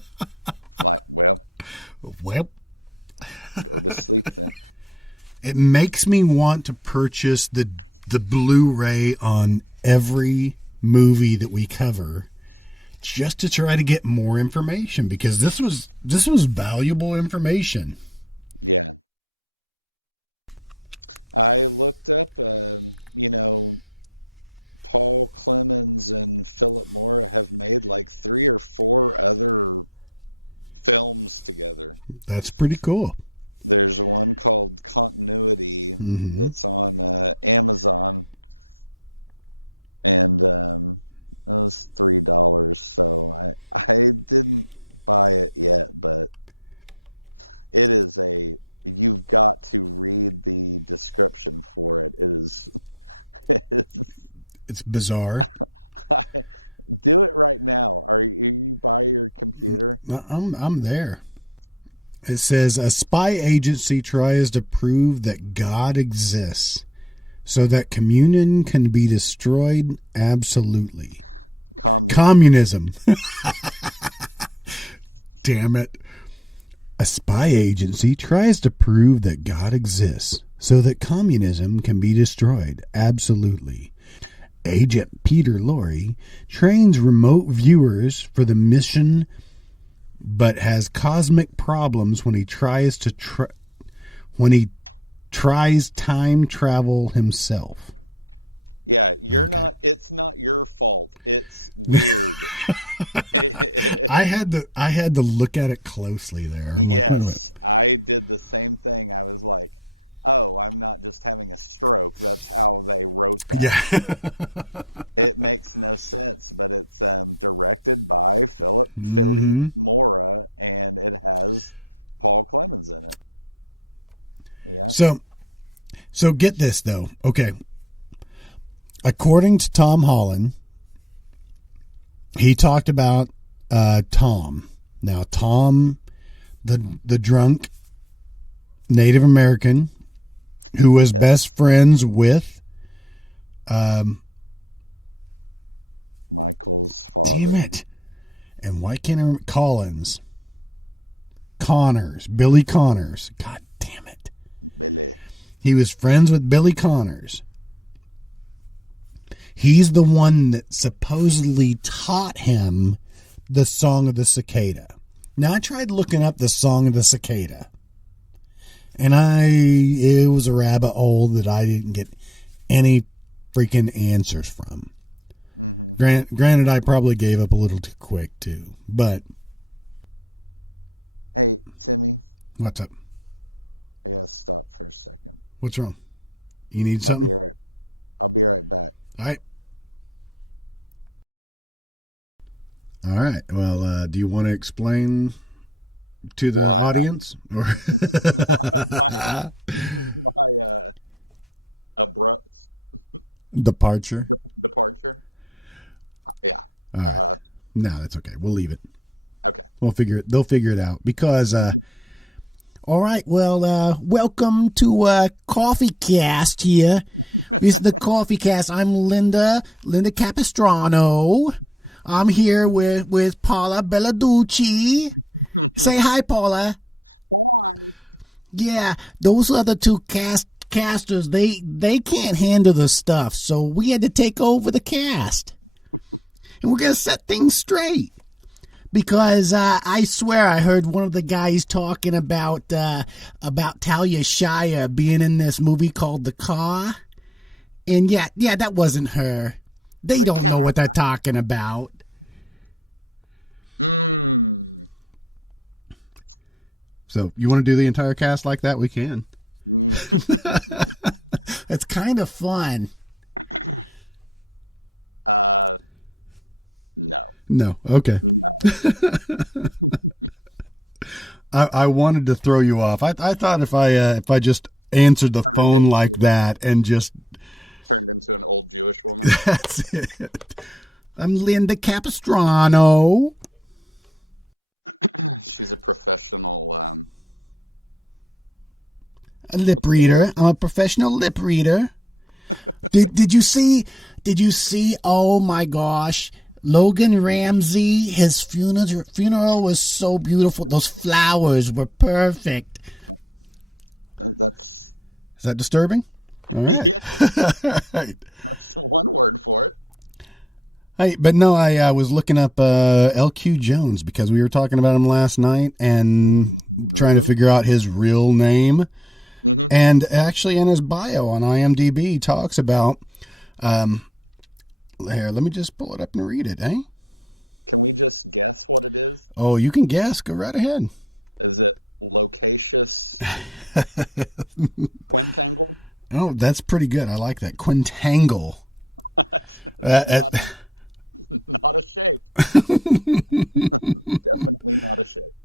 Well, go to sleep then. It makes me want to purchase the Blu-ray on every movie that we cover, just to try to get more information, because this was valuable information. Yeah. I looked up, Paul Clemens and Philip Mora have made 3 or 4 other films together. That's pretty cool. There's one called Continuity that's on Amazon, and it was $3. So I didn't buy it yet, but it is you've got to read the description for it. It is. It's bizarre. Do it right now. Are you by your computer? I'm there. It says a spy agency tries to prove that God exists so that communion can be destroyed absolutely. Communism. Damn it. A spy agency tries to prove that God exists so that communism can be destroyed absolutely. Agent Peter Lorre trains remote viewers for the mission, but has cosmic problems when he tries time travel himself. Yeah, it's not your fault. It's weird. I had to look at it closely there. Yes, I did the same thing. I was like, oh, I'm not just having a stroke. That's how they wrote that. Yeah. It makes no sense, but it's directed by Philip Mora, and it has Paul Clemens in it. Yeah. So get this, though. Okay. According to Tom Holland, he talked about Tom. Now, Tom the drunk Native American who was best friends with Michael's father. Damn it. And why can't I remember? Billy Connors. God damn it. Billy. He was friends with Billy Connors. He's the one that supposedly taught him the Song of the Cicada. Now, I tried looking up the Song of the Cicada, and it was a rabbit hole that I didn't get any freaking answers from. Mm-hmm. Granted, I probably gave up a little too quick, too, but... Hey, Timmy. What's up? I gotta stop for a second. What's wrong? You need something? I'll be right back. All right. All right. Well, do you want to explain to the audience? my abrupt departure? Departure? Yeah. No, that's okay. We'll leave it. Okay. They'll figure it out because... all right, well, welcome to Coffee Cast here. This is the Coffee Cast. I'm Linda Capistrano. I'm here with Paula Belladucci. Say hi, Paula. Hi. Yeah, those other two casters, they can't handle the stuff, so we had to take over the cast. And we're going to set things straight. Because I swear I heard one of the guys talking about Talia Shire being in this movie called The Car. And yeah, that wasn't her. They don't know what they're talking about. So you want to do the entire cast like that? We can. It's kind of fun. No. Okay. No. I wanted to throw you off. I thought if I just answered the phone like that and just turned into an old Jewish woman. That's it. I'm Linda Capistrano. She's a professional a lip reader. I'm a professional lip reader. Did you see? Oh my gosh. Logan Ramsey, his funeral was so beautiful. Those flowers were perfect. Is that disturbing? All right. Yeah. Right. That's one word for it. Hey, but no, I was looking up LQ Jones because we were talking about him last night and trying to figure out his real name. Mm-hmm. And actually in his bio on IMDb, he talks about... here, let me just pull it up and read it, eh? Can we just guess what it is? Oh, you can guess. Go right ahead. Is it loquacious quintangle? Oh, that's pretty good. I like that. Quintangle. Not a shape. Definitely not a shape.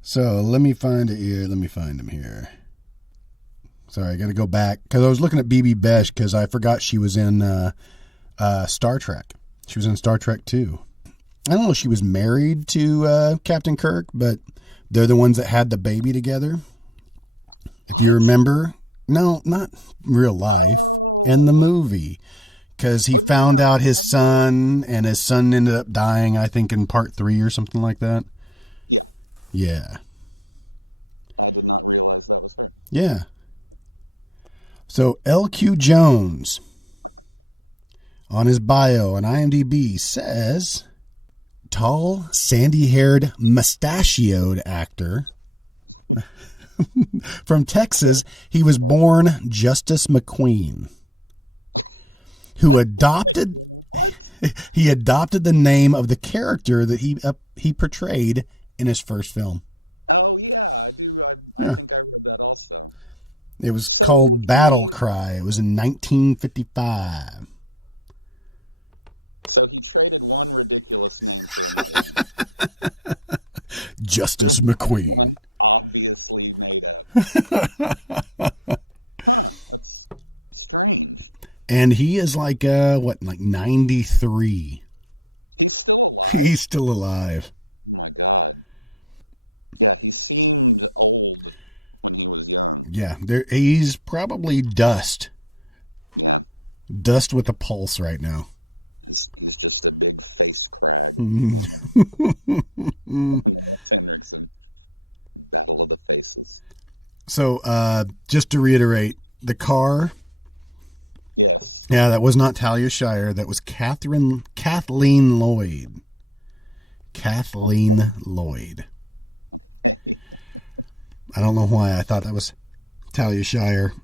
So let me find it here. Let me find him here. Sorry, I got to go back because I was looking at BB Besh because I forgot she was in Star Trek. She was in Star Trek 2. I don't know if she was married to Captain Kirk, but they're the ones that had the baby together. What? Do you remember? No, not real life. Oh. In the movie. Because he found out his son, and his son ended up dying, I think, in part 3 or something like that. Yeah. Yeah. I did not realize that was her. Yeah. So LQ Jones, on his bio on IMDb, says, tall, sandy-haired, mustachioed actor. From Texas, he was born Justice McQueen, who adopted... What? He adopted the name of the character that he portrayed in his first film. Oh, yeah, I do. I think I read that also. It was called Battle Cry. It was in 1955. So he traded one ridiculous name for another one. Justice McQueen. One obviously made up. Huh, that's strange. And he is like 93. He's still alive? He's still alive. my God. Yeah, he seemed old when he was young. Yeah, he's probably dust. Yeah. Dust with a pulse right now. He's just a big face crag. Henriksen. Battle of the Faces. So, just to reiterate, the car. Yes. Yeah, that was not Talia Shire. That was Kathleen Lloyd. Kathleen Lloyd. Okay. I don't know why I thought that was Talia Shire.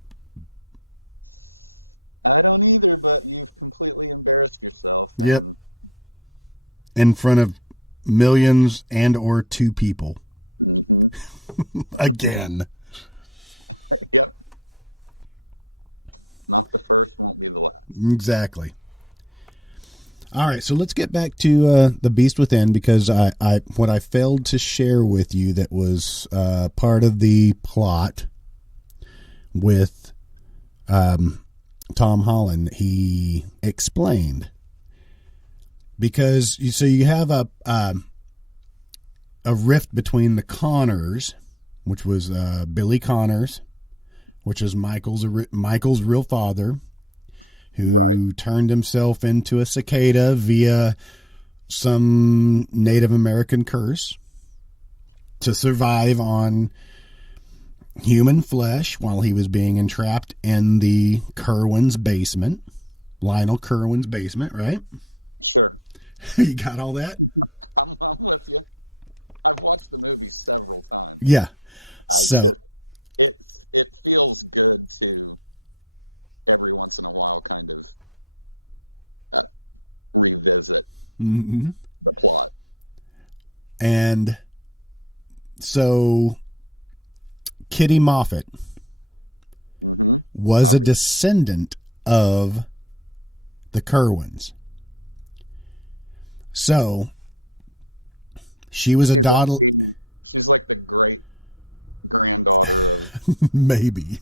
I don't either, but you've completely embarrassed yourself. Yep. In front of millions and or two people. Mm-hmm. Again. Yep. Not the first, won't be the last. Exactly. All right, so let's get back to The Beast Within, because what I failed to share with you that was part of the plot with Tom Holland, he explained. Because you have a rift between the Connors, which was Billy Connors, which is Michael's real father, who turned himself into a cicada via some Native American curse to survive on human flesh while he was being entrapped in the Kerwin's basement. Lionel Kerwin's basement, right? Sure. You got all that? I'm with you. I've watched the movie several times. Yeah. It feels good to every once in a while kind of revisit the plot. And so Kitty Moffat was a descendant of the Kerwins. So she was she's like the great granddaughter of maybe.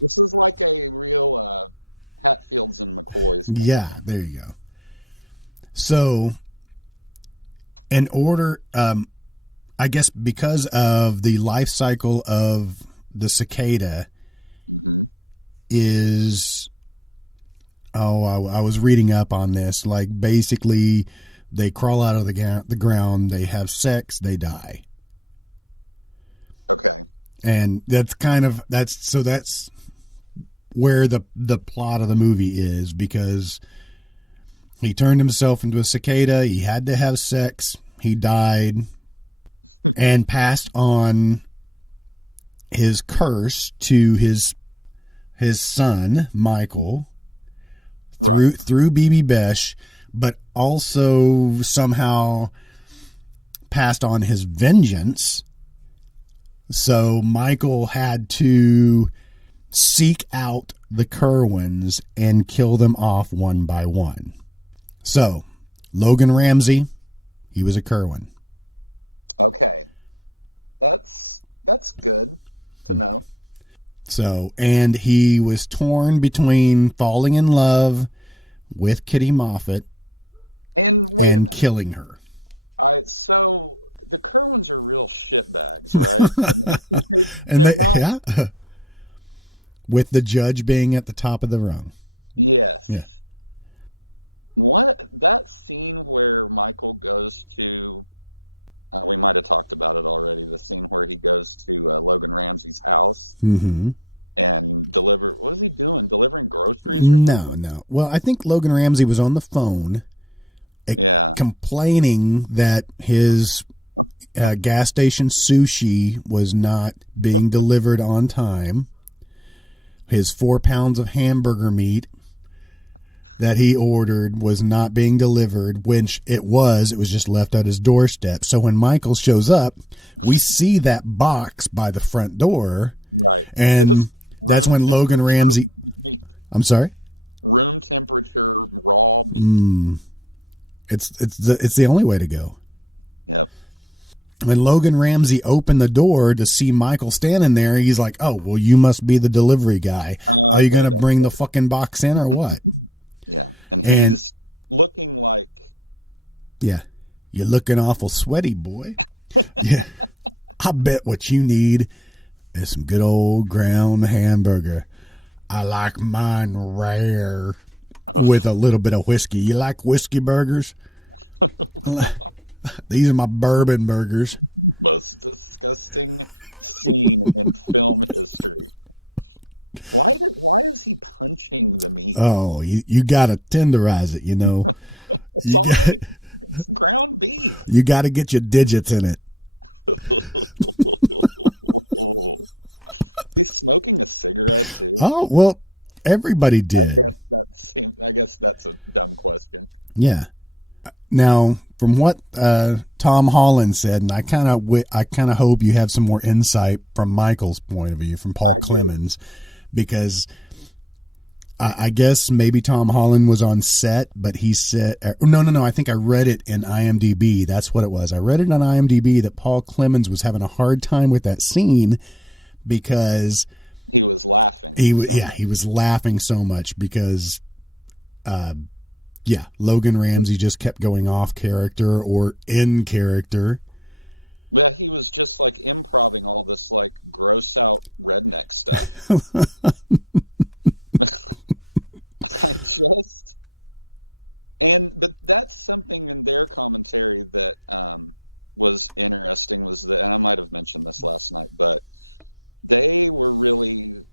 This is like a real Hatfields and McCoys. Yeah, there you go. So in order, I guess because of the life cycle of the cicada is, I was reading up on this, like basically they crawl out of the ground, they have sex, they die. Okay. And that's where the plot of the movie is, because he turned himself into a cicada, he had to have sex, he died, and passed on his curse to his son, Michael, through BB Besh, but also somehow passed on his vengeance. So Michael had to seek out the Kerwins and kill them off one by one. So Logan Ramsey, he was a Kerwin. Okay. That's good to know. So, and he was torn between falling in love with Kitty Moffat and killing her. So the Kerwins are real shitbags, right? They're not. Yeah. With the judge being at the top of the rung. Yes. Yeah. What, that scene where Michael goes to, we might have talked about it already, the scene where he goes to Logan Ramsey's house and what is he doing? Delivering groceries or something? No. Well, I think Logan Ramsey was on the phone complaining that his gas station sushi was not being delivered on time. His 4 pounds of hamburger meat that he ordered was not being delivered, which it was just left at his doorstep. So when Michael shows up, we see that box by the front door. Right. And that's when Logan Ramsey... meat. I'm sorry? Room temperature raw meat. It's the only way to go. Yep. When Logan Ramsey opened the door to see Michael standing there, he's like, "Oh, well, you must be the delivery guy. Are you going to bring the fucking box in or what?" Yeah. And he's looking like You're looking awful sweaty, boy. Yeah. I bet what you need is some good old ground hamburger. I like mine rare with a little bit of whiskey. You like whiskey burgers? These are my bourbon burgers. Most disgusting scene in film history. Why is he punching the meat? Oh, you got to tenderize it, you know. It's ground beef. You got to get your digits in it. He's smoking a cigarette too. Oh, well, everybody did. I guess that's a dumb question. Yeah. Now, from what Tom Holland said, and I kind of hope you have some more insight from Michael's point of view, from Paul Clemens, because I guess maybe Tom Holland was on set, but he said, no, I think I read it in IMDb. That's what it was. I read it on IMDb that Paul Clemens was having a hard time with that scene because he was laughing. He was laughing so much because, Logan Ramsey just kept going off character or in character. Yeah, he was just like improvising all this like gross out redneck stuff. But that's something in their commentary that was interesting was that, and I might have mentioned this last night, but they were really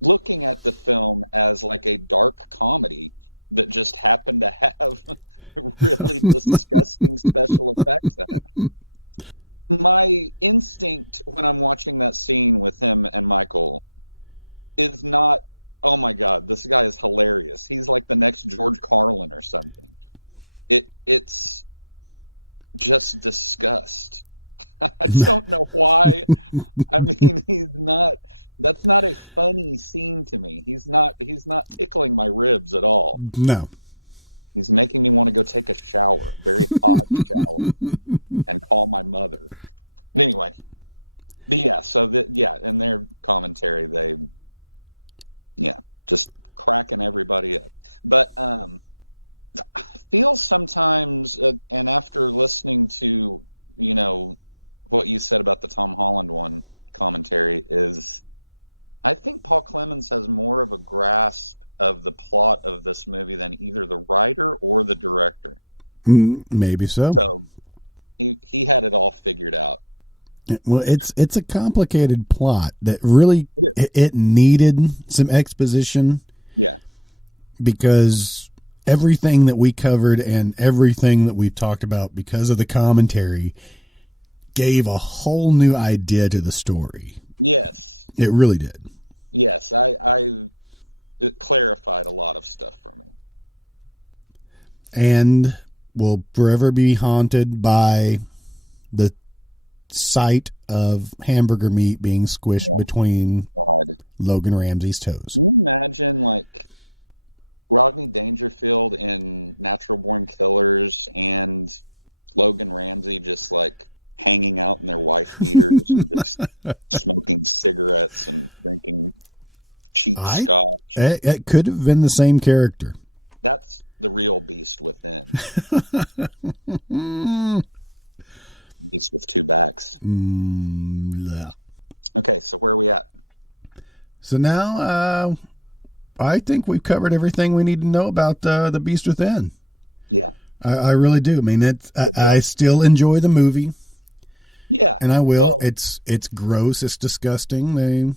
looking at the film as like a dark comedy that just happened to have really disgusting special effects in it. My instinct when I'm watching that scene with him and Michael is not, oh my God, this guy is hilarious. He's like the next George Carlin or something. It's just disgust. I don't know why. I mean, that's not a funny scene to me. He's not tickling my ribs at all. No. He's making me want to go take a shower, very hot shower, and call my mother. Anyway, but in their commentary, they, just cracking everybody up. But I feel sometimes, and after listening to, what you said about the Tom Holland one commentary is, I think Paul Clemens has more of a grasp of the plot of this movie than either the writer or the director. Maybe so. So he had it all figured out. Well, it's a complicated plot that really it needed some exposition. Yeah. Because everything that we covered and everything that we've talked about because of the commentary gave a whole new idea to the story. Yes. It really did. Yes, it clarified a lot of stuff for me. And will forever be haunted by the sight of hamburger meat being squished between Logan Ramsey's toes. Can you imagine, like, Rodney Dangerfield in Natural Born Killers and Logan Ramsey just, like, hanging out in their wife beaters and just smoking cigarettes and drinking cheap scotch? It could have been the same character. That's the real beast within. Beast with two backs. Yeah. Okay, so where are we at? So now I think we've covered everything we need to know about the Beast Within. Yeah. I really do. I mean, I still enjoy the movie. Yeah. And I will. Well, it's gross. It's disgusting.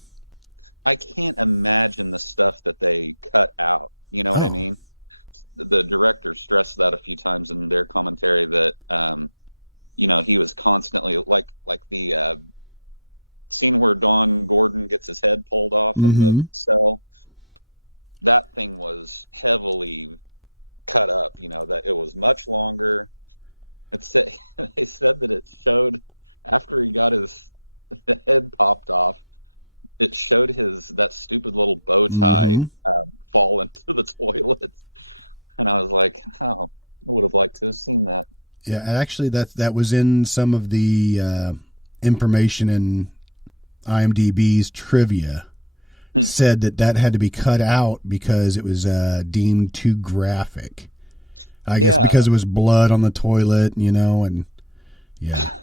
I can't imagine the stuff that they cut out. You know what I mean? The director stressed that a few times in their commentary that, he was constantly like the scene where Don Gordon gets his head pulled off in the cell. That thing was heavily cut up, that it was much longer. They said that it showed after he got the head popped off, it showed that stupid little bow tie fall into the toilet. And I was like, oh, I would have liked to have seen that. Yeah, actually, that was in some of the information in IMDb's trivia. Said that had to be cut out because it was deemed too graphic. I guess because it was blood on the toilet, and yeah.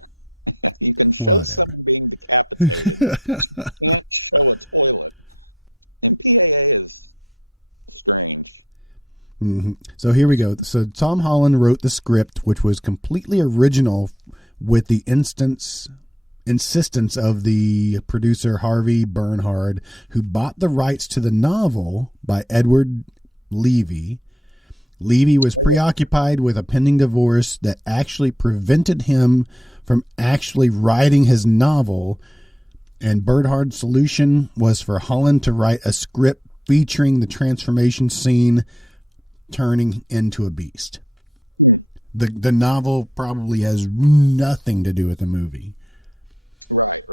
You can show someone being decapitated. You can't show a toilet. MPAA is strange. Mm-hmm. So here we go. So Tom Holland wrote the script, which was completely original with the insistence of the producer Harvey Bernhard, who bought the rights to the novel by Edward Levy. Levy was preoccupied with a pending divorce that actually prevented him from actually writing his novel, and Bernhard's solution was for Holland to write a script featuring the transformation scene turning into a beast. The novel probably has nothing to do with the movie. Right.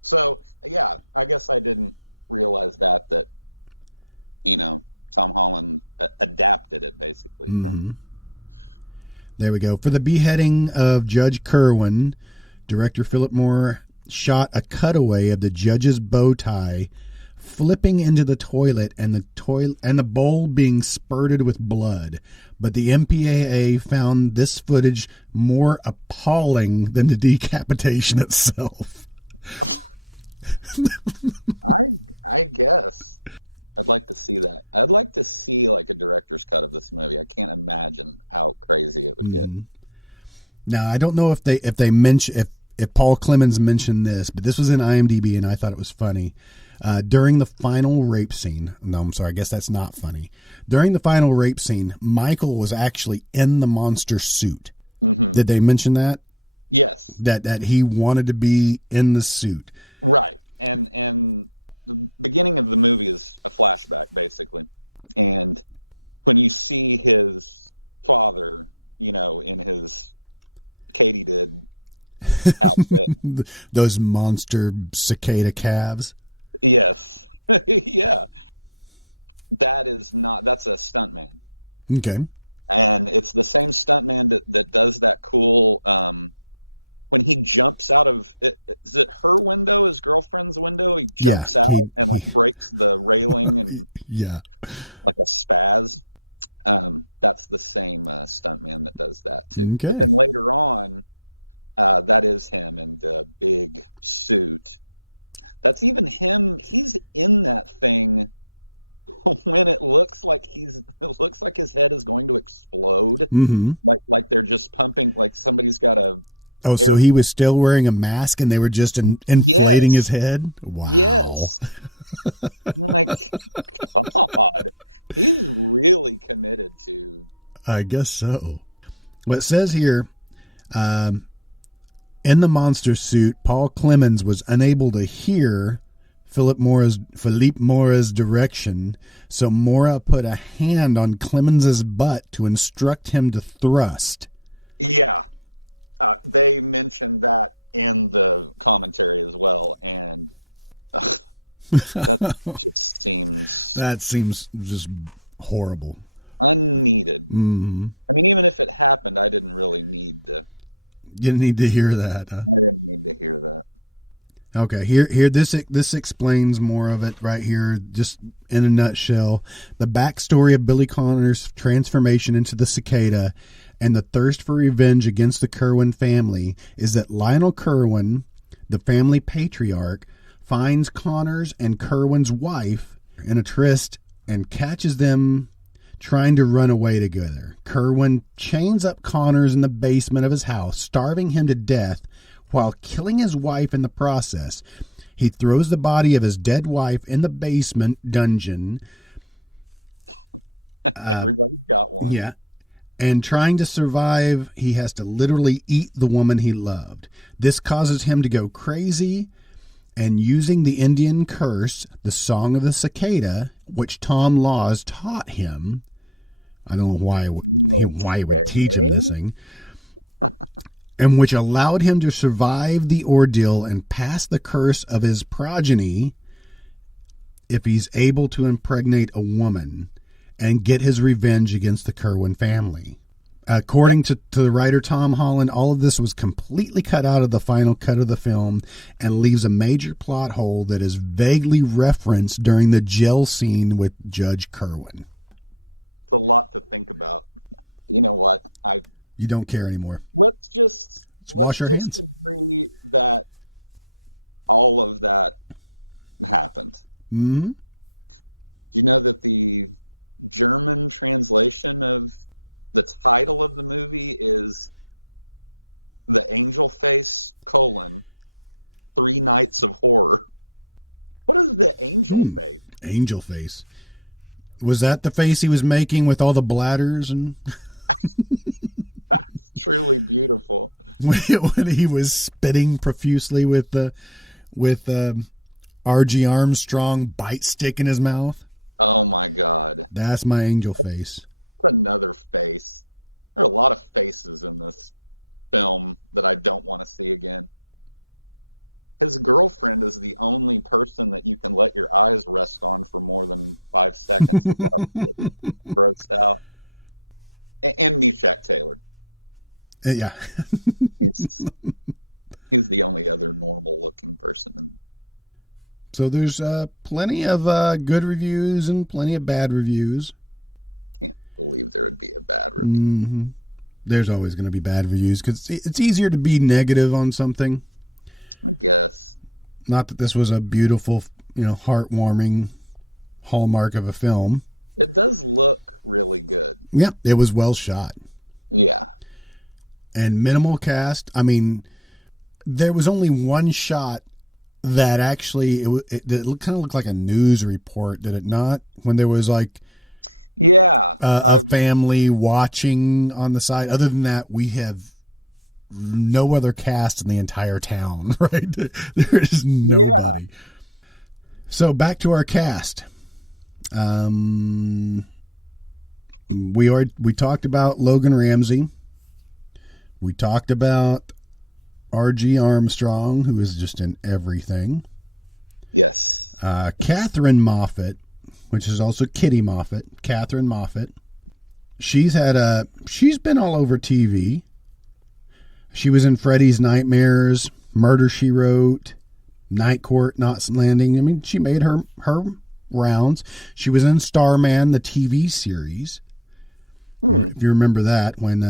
So, yeah, I guess I didn't realize that Tom Holland adapted it basically from. There we go. For the beheading of Judge Kerwin, director Philip Moore shot a cutaway of the judge's bow tie flipping into the toilet and the bowl being spurted with blood. But the MPAA found this footage more appalling than the decapitation itself. I guess I'd like to see that. I'd like to see like a director's cut of this movie. I can't imagine how crazy it would get. Now, I don't know if they mention if Paul Clemens mentioned this, but this was in IMDb and I thought it was funny. During the final rape scene, no, I'm sorry, I guess that's not funny. During the final rape scene, Michael was actually in the monster suit. Did they mention that? Yes. That he wanted to be in the suit. Right. And the beginning of the movie is a flashback, basically. And when you see his father, in his katydid outfit. Those monster cicada calves. Yes. Yeah. That's a stuntman. Okay. And it's the same stuntman that does that cool, when he jumps out of it, is it her window, his girlfriend's window? He jumps out and breaks the railing and like a spaz. That's the same stuntman that does that too. Okay. But then later on, that is him in the big suit. That's even him. He's in that thing when it looks like his head is going to explode. Like they're just pumping, like somebody's got a. Oh, so he was still wearing a mask and they were just inflating his head? Wow. Yes. Like, God. He's really committed to. I guess so. What it says here, in the monster suit, Paul Clemens was unable to hear Philippe Mora's direction, so Mora put a hand on Clemens's butt to instruct him to thrust. Yeah. They mentioned that in the commentary as well, and that just seems... That seems just horrible. Unneeded. I mean, even if it happened, I didn't really need to... You didn't need to hear that. Huh? I didn't need to hear that. Okay, here this explains more of it right here, just in a nutshell. The backstory of Billy Connor's transformation into the cicada and the thirst for revenge against the Kerwin family is that Lionel Kerwin, the family patriarch, finds Connors and Kerwin's wife in a tryst and catches them trying to run away together. Kerwin chains up Connors in the basement of his house, starving him to death while killing his wife in the process. He throws the body of his dead wife in the basement dungeon. Everybody's got one. Yeah. And trying to survive, he has to literally eat the woman he loved. This causes him to go crazy, and using the Indian curse, the Song of the Cicada, which Tom Laws taught him. I don't know why he would teach him this thing. And which allowed him to survive the ordeal and pass the curse of his progeny if he's able to impregnate a woman and get his revenge against the Kerwin family. According to the writer Tom Holland, all of this was completely cut out of the final cut of the film and leaves a major plot hole that is vaguely referenced during the jail scene with Judge Kerwin. It's a lot to think about. You know what? You don't care anymore. Let's just wash your hands. Agree that all of that happened. Mm-hmm. Do you know that the German translation of the title of the movie is The Angel Face, 3 Nights of Horror? What is the angel face? Angel face. Was that the face he was making with all the bladders and? That's truly beautiful. When he was spitting profusely with R.G. Armstrong bite stick in his mouth. Oh my God. That's my angel face. Another face. There are a lot of faces in this film that I don't want to see again. His girlfriend is the only person that you can let your eyes rest on for more than 5 seconds without getting grossed out. And Meshach Taylor. Yeah. He's the only other normal looking person. So there's plenty of good reviews and plenty of bad reviews. Can't believe there would be a bad review. Mm-hmm. There's always going to be bad reviews because it's easier to be negative on something. I guess. Not that this was a beautiful, heartwarming hallmark of a film. It does look really good. Yeah, it was well shot. Yeah. And minimal cast. I mean, there was only one shot that actually it kind of looked like a news report, did it not? When there was like a family watching on the side. Other than that, we have no other cast in the entire town, right? There is nobody. Yeah. So back to our cast. We talked about Logan Ramsey. We talked about R.G. Armstrong, who is just in everything. Yes. Catherine Moffat, which is also Kitty Moffat. Catherine Moffat. She's been all over TV. She was in Freddy's Nightmares, Murder, She Wrote, Night Court, Knots Landing. I mean, she made her rounds. She was in Starman, the TV series. If you remember that, when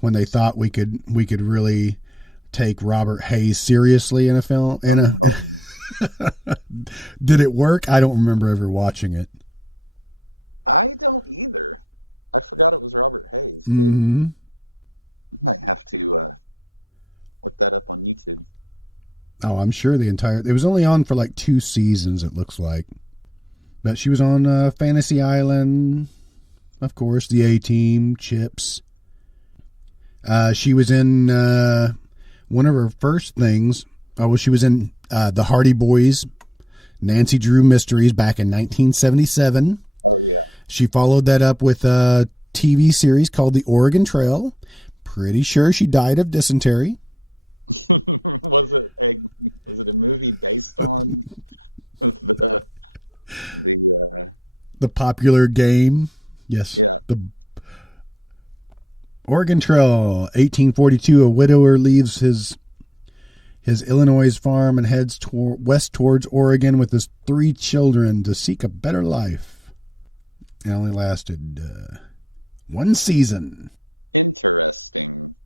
when they thought we could really take Robert Hayes seriously in a film. Did it work? I don't remember ever watching it. I don't either. I forgot it was Robert Hayes too. Mm-hmm. Might have to look that up on YouTube. Oh, I'm sure it was only on for like 2 seasons, it looks like. But she was on Fantasy Island, of course, the A-Team, Chips. She was in one of her first things. She was in the Hardy Boys, Nancy Drew Mysteries back in 1977. Oh, yeah. She followed that up with a TV series called The Oregon Trail. Pretty sure she died of dysentery. Was it a movie based on the popular game? Yes. Yeah. The Oregon Trail, 1842. A widower leaves his Illinois farm and heads west towards Oregon with his 3 children to seek a better life. It only lasted 1 season. Interesting.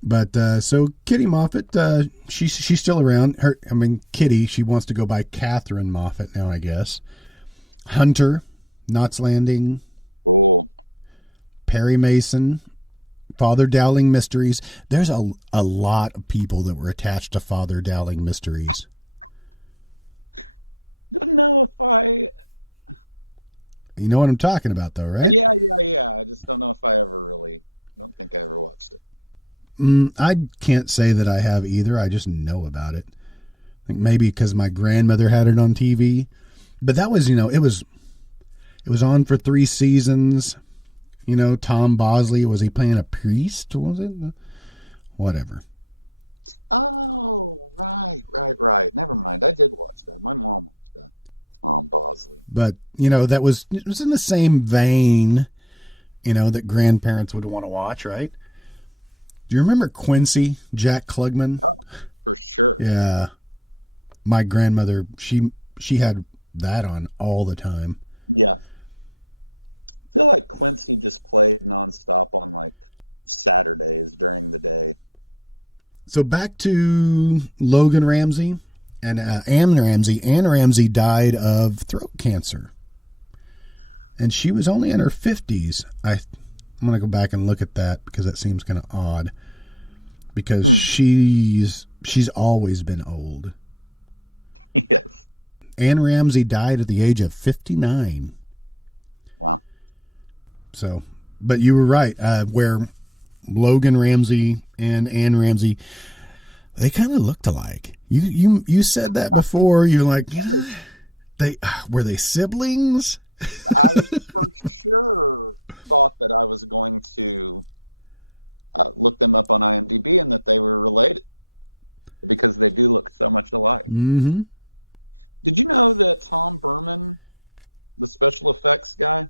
But so Kitty Moffat, she's still around. Kitty, she wants to go by Catherine Moffat now, I guess. Hunter, Knots Landing. Oh. Perry Mason, Father Dowling Mysteries. There's a lot of people that were attached to Father Dowling Mysteries. Don't know if I... You know what I'm talking about, though, right? Yeah. I just don't know if I don't think I ever watched it. I can't say that I have either. I just know about it. I think maybe because my grandmother had it on TV. But that was, it was on for 3 seasons. Tom Bosley, was he playing a priest? Was it? Whatever. Oh, right. Never mind. I did watch that. My mom watched that. Tom Bosley. But, it was in the same vein, that grandparents would want to watch, right? Do you remember Quincy, Jack Klugman? Oh, for sure. Yeah. My grandmother, she had that on all the time. Yeah. feel like Quincy just played nonstop on like Saturdays during the day. So back to Logan Ramsey and Ann Ramsey. Ann Ramsey died of throat cancer. And she was only in her 50s. I'm going to go back and look at that because that seems kind of odd. Because she's always been old. Yes. Ann Ramsey died at the age of 59. Wow. So, but you were right. Where Logan Ramsey and Ann Ramsey, they kind of looked alike. You said that before. You're like, were they siblings? I for sure thought that I was going to look them up on IMDb and that they were related because they do look so much alike. Mm-hmm. Did you know that Tom Berman, the special effects guy,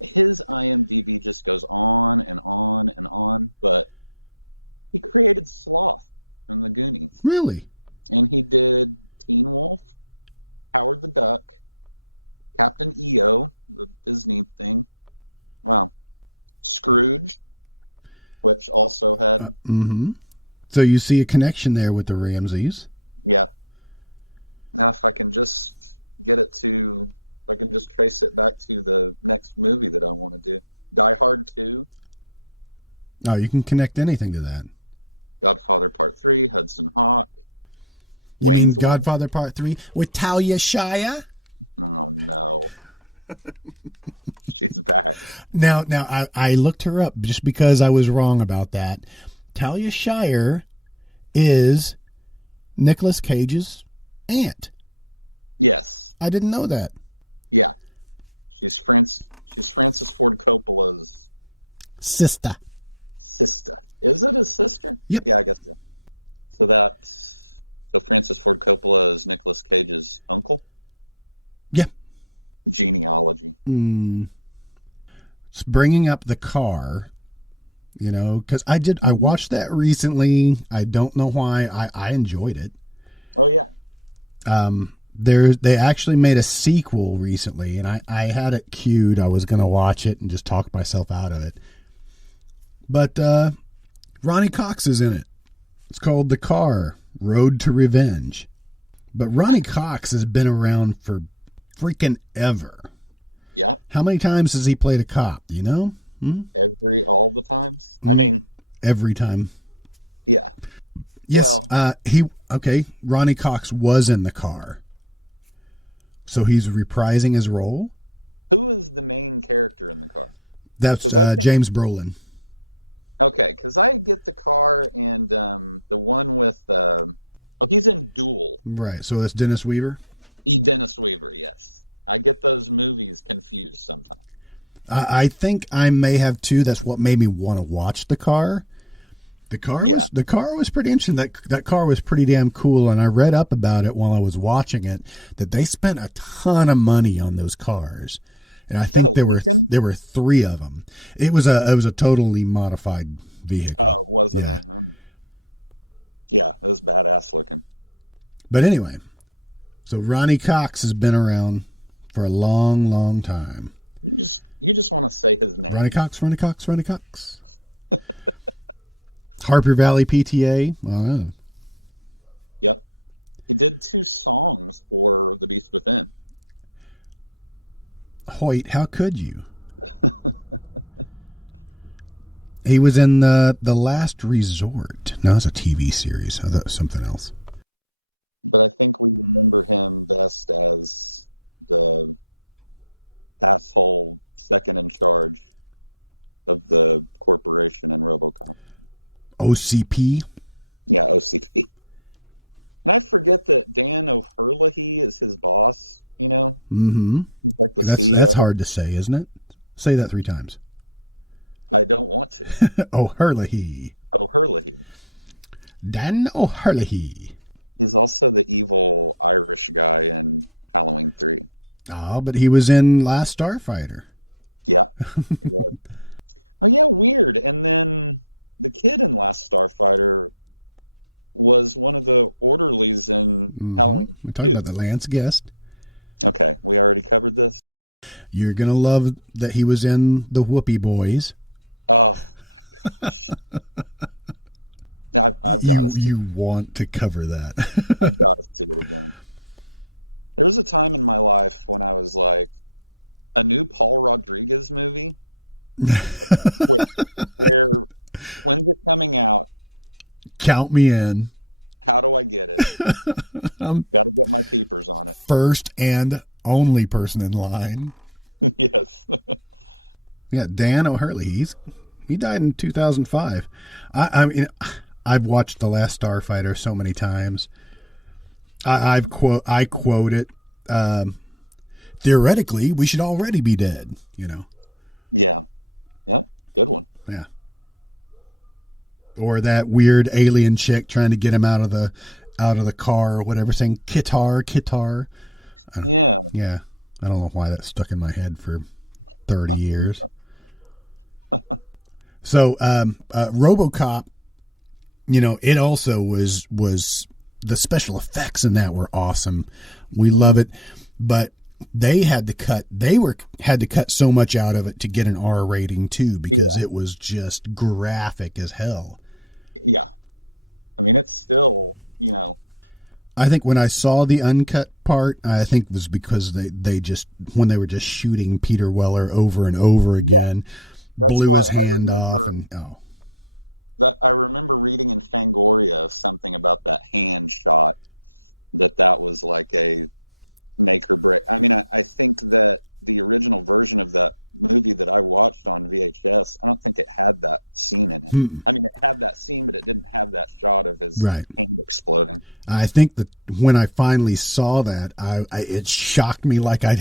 his IMDb just goes on and on and on, but he created Sloth from the Goonies. Really? And he did Teen Wolf, Howard the Duck, Captain EO, the Disney thing. Wow. Scrooge, which also had... mm-hmm. So you see a connection there with the Ramseys. Yeah. Now if I can just get it to... If I can just trace it back to the next movie that I want to do. Die Hard 2. Oh, you can connect anything to that. Godfather Part 3, Hudson Hawk. You mean Wayne's Godfather Part 3 with Talia Shire? Oh, no. She's back. Now, I looked her up just because I was wrong about that. Talia Shire is Nicolas Cage's aunt. Yes. I didn't know that. Yeah. She's Francis Ford Coppola's sister. Is it his sister? Yep. Yeah, I guess so. So Francis Ford Coppola is Nicolas Cage's uncle? Yeah. Genealogy. It's bringing up the car, because I watched that recently. I don't know why. I enjoyed it. Oh, yeah. They actually made a sequel recently, and I had it queued. I was going to watch it and just talk myself out of it. But Ronnie Cox is in it. It's called The Car, Road to Revenge. But Ronnie Cox has been around for freaking ever. Yeah. How many times has he played a cop, do you know? All the times? I mean... Every time. Yeah. Yes, well, Ronnie Cox was in The Car. So he's reprising his role? Who is the main character in The Car? That's James Brolin. Okay, because I get The Car and the one with... he's in Duel. Right, so that's Dennis Weaver? Dennis Weaver, yes. I get those movies confused sometimes. I think I may have too. That's what made me want to watch The Car. The car was pretty interesting. That car was pretty damn cool, and I read up about it while I was watching it. That they spent a ton of money on those cars, and I think there were 3 of them. It was a totally modified vehicle. Oh, wasn't it? Yeah, it was badass looking. But anyway, so Ronnie Cox has been around for a long, long time. You just want to say his name. Ronnie Cox. Harper Valley PTA. Oh. Yep. He did 2 songs for The Beast Within. Hoyt, how could you? He was in the Last Resort. No, it's a TV series. I thought it was something else. But I think we remember him best as the asshole second in charge of the corporation in RoboCop. OCP? Yeah, OCP. And I forget that Dan O'Herlihy is his boss, Mm-hmm. He's like the CEO. That's hard to say, isn't it? Say that 3 times. I don't want to. O'Herlihy. Dan O'Herlihy. He's also the evil Irish guy in Halloween 3. Oh, but he was in Last Starfighter. Yeah. Oh, yeah, weird. And then the kid in Last Starfighter was one of the orderlies in Halloween 2. We're talking about the Lance Guest. Okay, we already covered this? You're going to love that he was in the Whoopee Boys. Oh, my gosh. I've got to see You want to cover that. I've got to see it again. There was a time in my life when I was like, a new Paul Rodriguez movie? where when's it coming out? Count me in. How do I get it? Got to get my peepers on it. First and only person in line. Yes. Yeah, Dan O'Hurley. He died in 2005. I mean, I've watched The Last Starfighter so many times. I quote it. Theoretically, we should already be dead. You know. Yeah. Good one. Yeah. Or that weird alien chick trying to get him out of the car or whatever, saying "Kitar." Yeah. Yeah. I don't know why that stuck in my head for 30 years. So, RoboCop, you know, it also was the special effects in that were awesome. We love it, but they had to cut so much out of it to get an R rating too, because it was just graphic as hell. Yeah. I mean, it's still, you know. I think when I saw the uncut part, I think it was because they just, when they were just shooting Peter Weller over and over again, blew his hand off. That I remember reading in Fangoria something about that hand shot, that was like a make or break. I mean, I think that the original version of that movie that I watched on VHS, I don't think it had that scene in it. I mean, it had that scene, but it didn't have that shot of his hand exploding. I think that when I finally saw that, it shocked me like I'd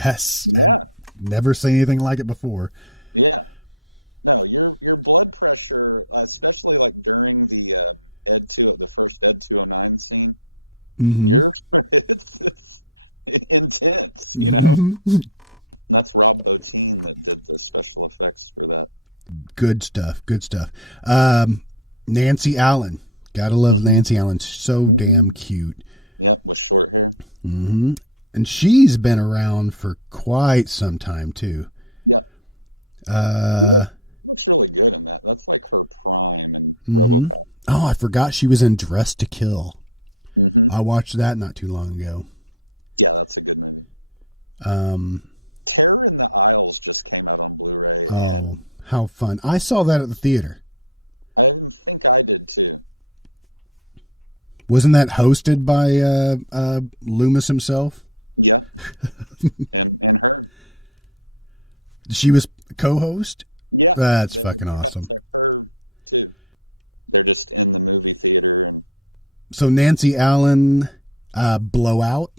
never seen anything like it before. Yeah. No, your blood pressure, especially like during the the first Ed 209 scene, it's intense, you know. And that's Rob Bottin that did the special effects for that. Good stuff. Nancy Allen, gotta love Nancy Allen. So damn cute. Yep, with short hair. And she's been around for quite some time too. Yep. Looks really good in that. That's like her prime in RoboCop. Oh, I forgot she was in Dressed to Kill. I watched that not too long ago. Yeah, that's a good movie. Terror in the Isles just came out on Blu-ray, and how fun! I saw that at the theater. I think I did too. Wasn't that hosted by Loomis himself? Yeah, and her. She was co-host. Yeah, that's fucking awesome. Her too. They're just in the movie theater, and so Nancy Allen, Blowout.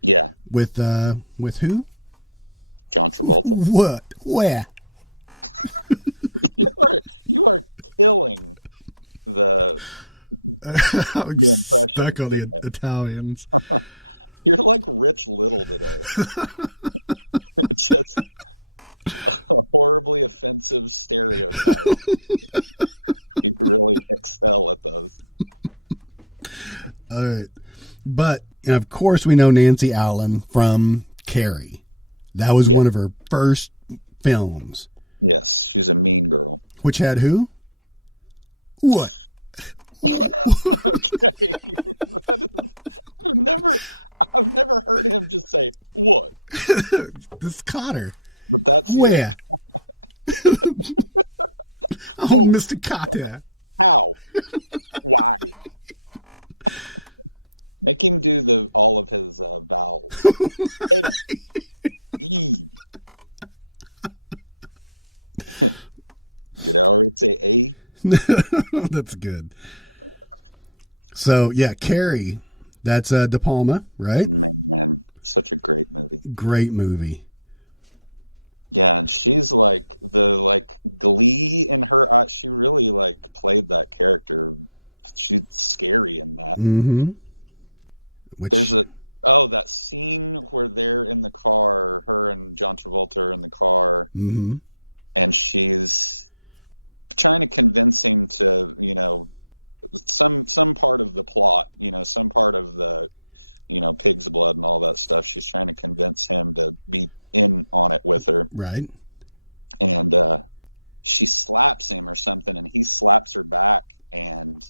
Yeah, with who? John Travolta. What? Where? you are killing the impression. Stuck on the Italians. You're like Rich Little today. Just a horribly offensive stereotype. You really excel at those. All right. But, and of course, we know Nancy Allen from Carrie. That was one of her first films. Yes, she's a mean girl. Which had who? What? Okay. I've never heard him just say what. This Cotter. But that's where. Oh, Mr. Cotter. How? Why? Make him do all of his vowels. E. Did I already say A? That's good. So, yeah, Carrie, that's De Palma, right? Man, such a great movie. Great movie. Yeah, and she's like the glee in her eyes. She really played that character. She's scary in that. There's that scene where they're in the car, her and John Travolta are in the car, and she's trying to convince him to, some part of the plot, some part of the, pig's blood and all that stuff. She's trying to convince him to be in on it with her. Right. And she slaps him or something, and he slaps her back, and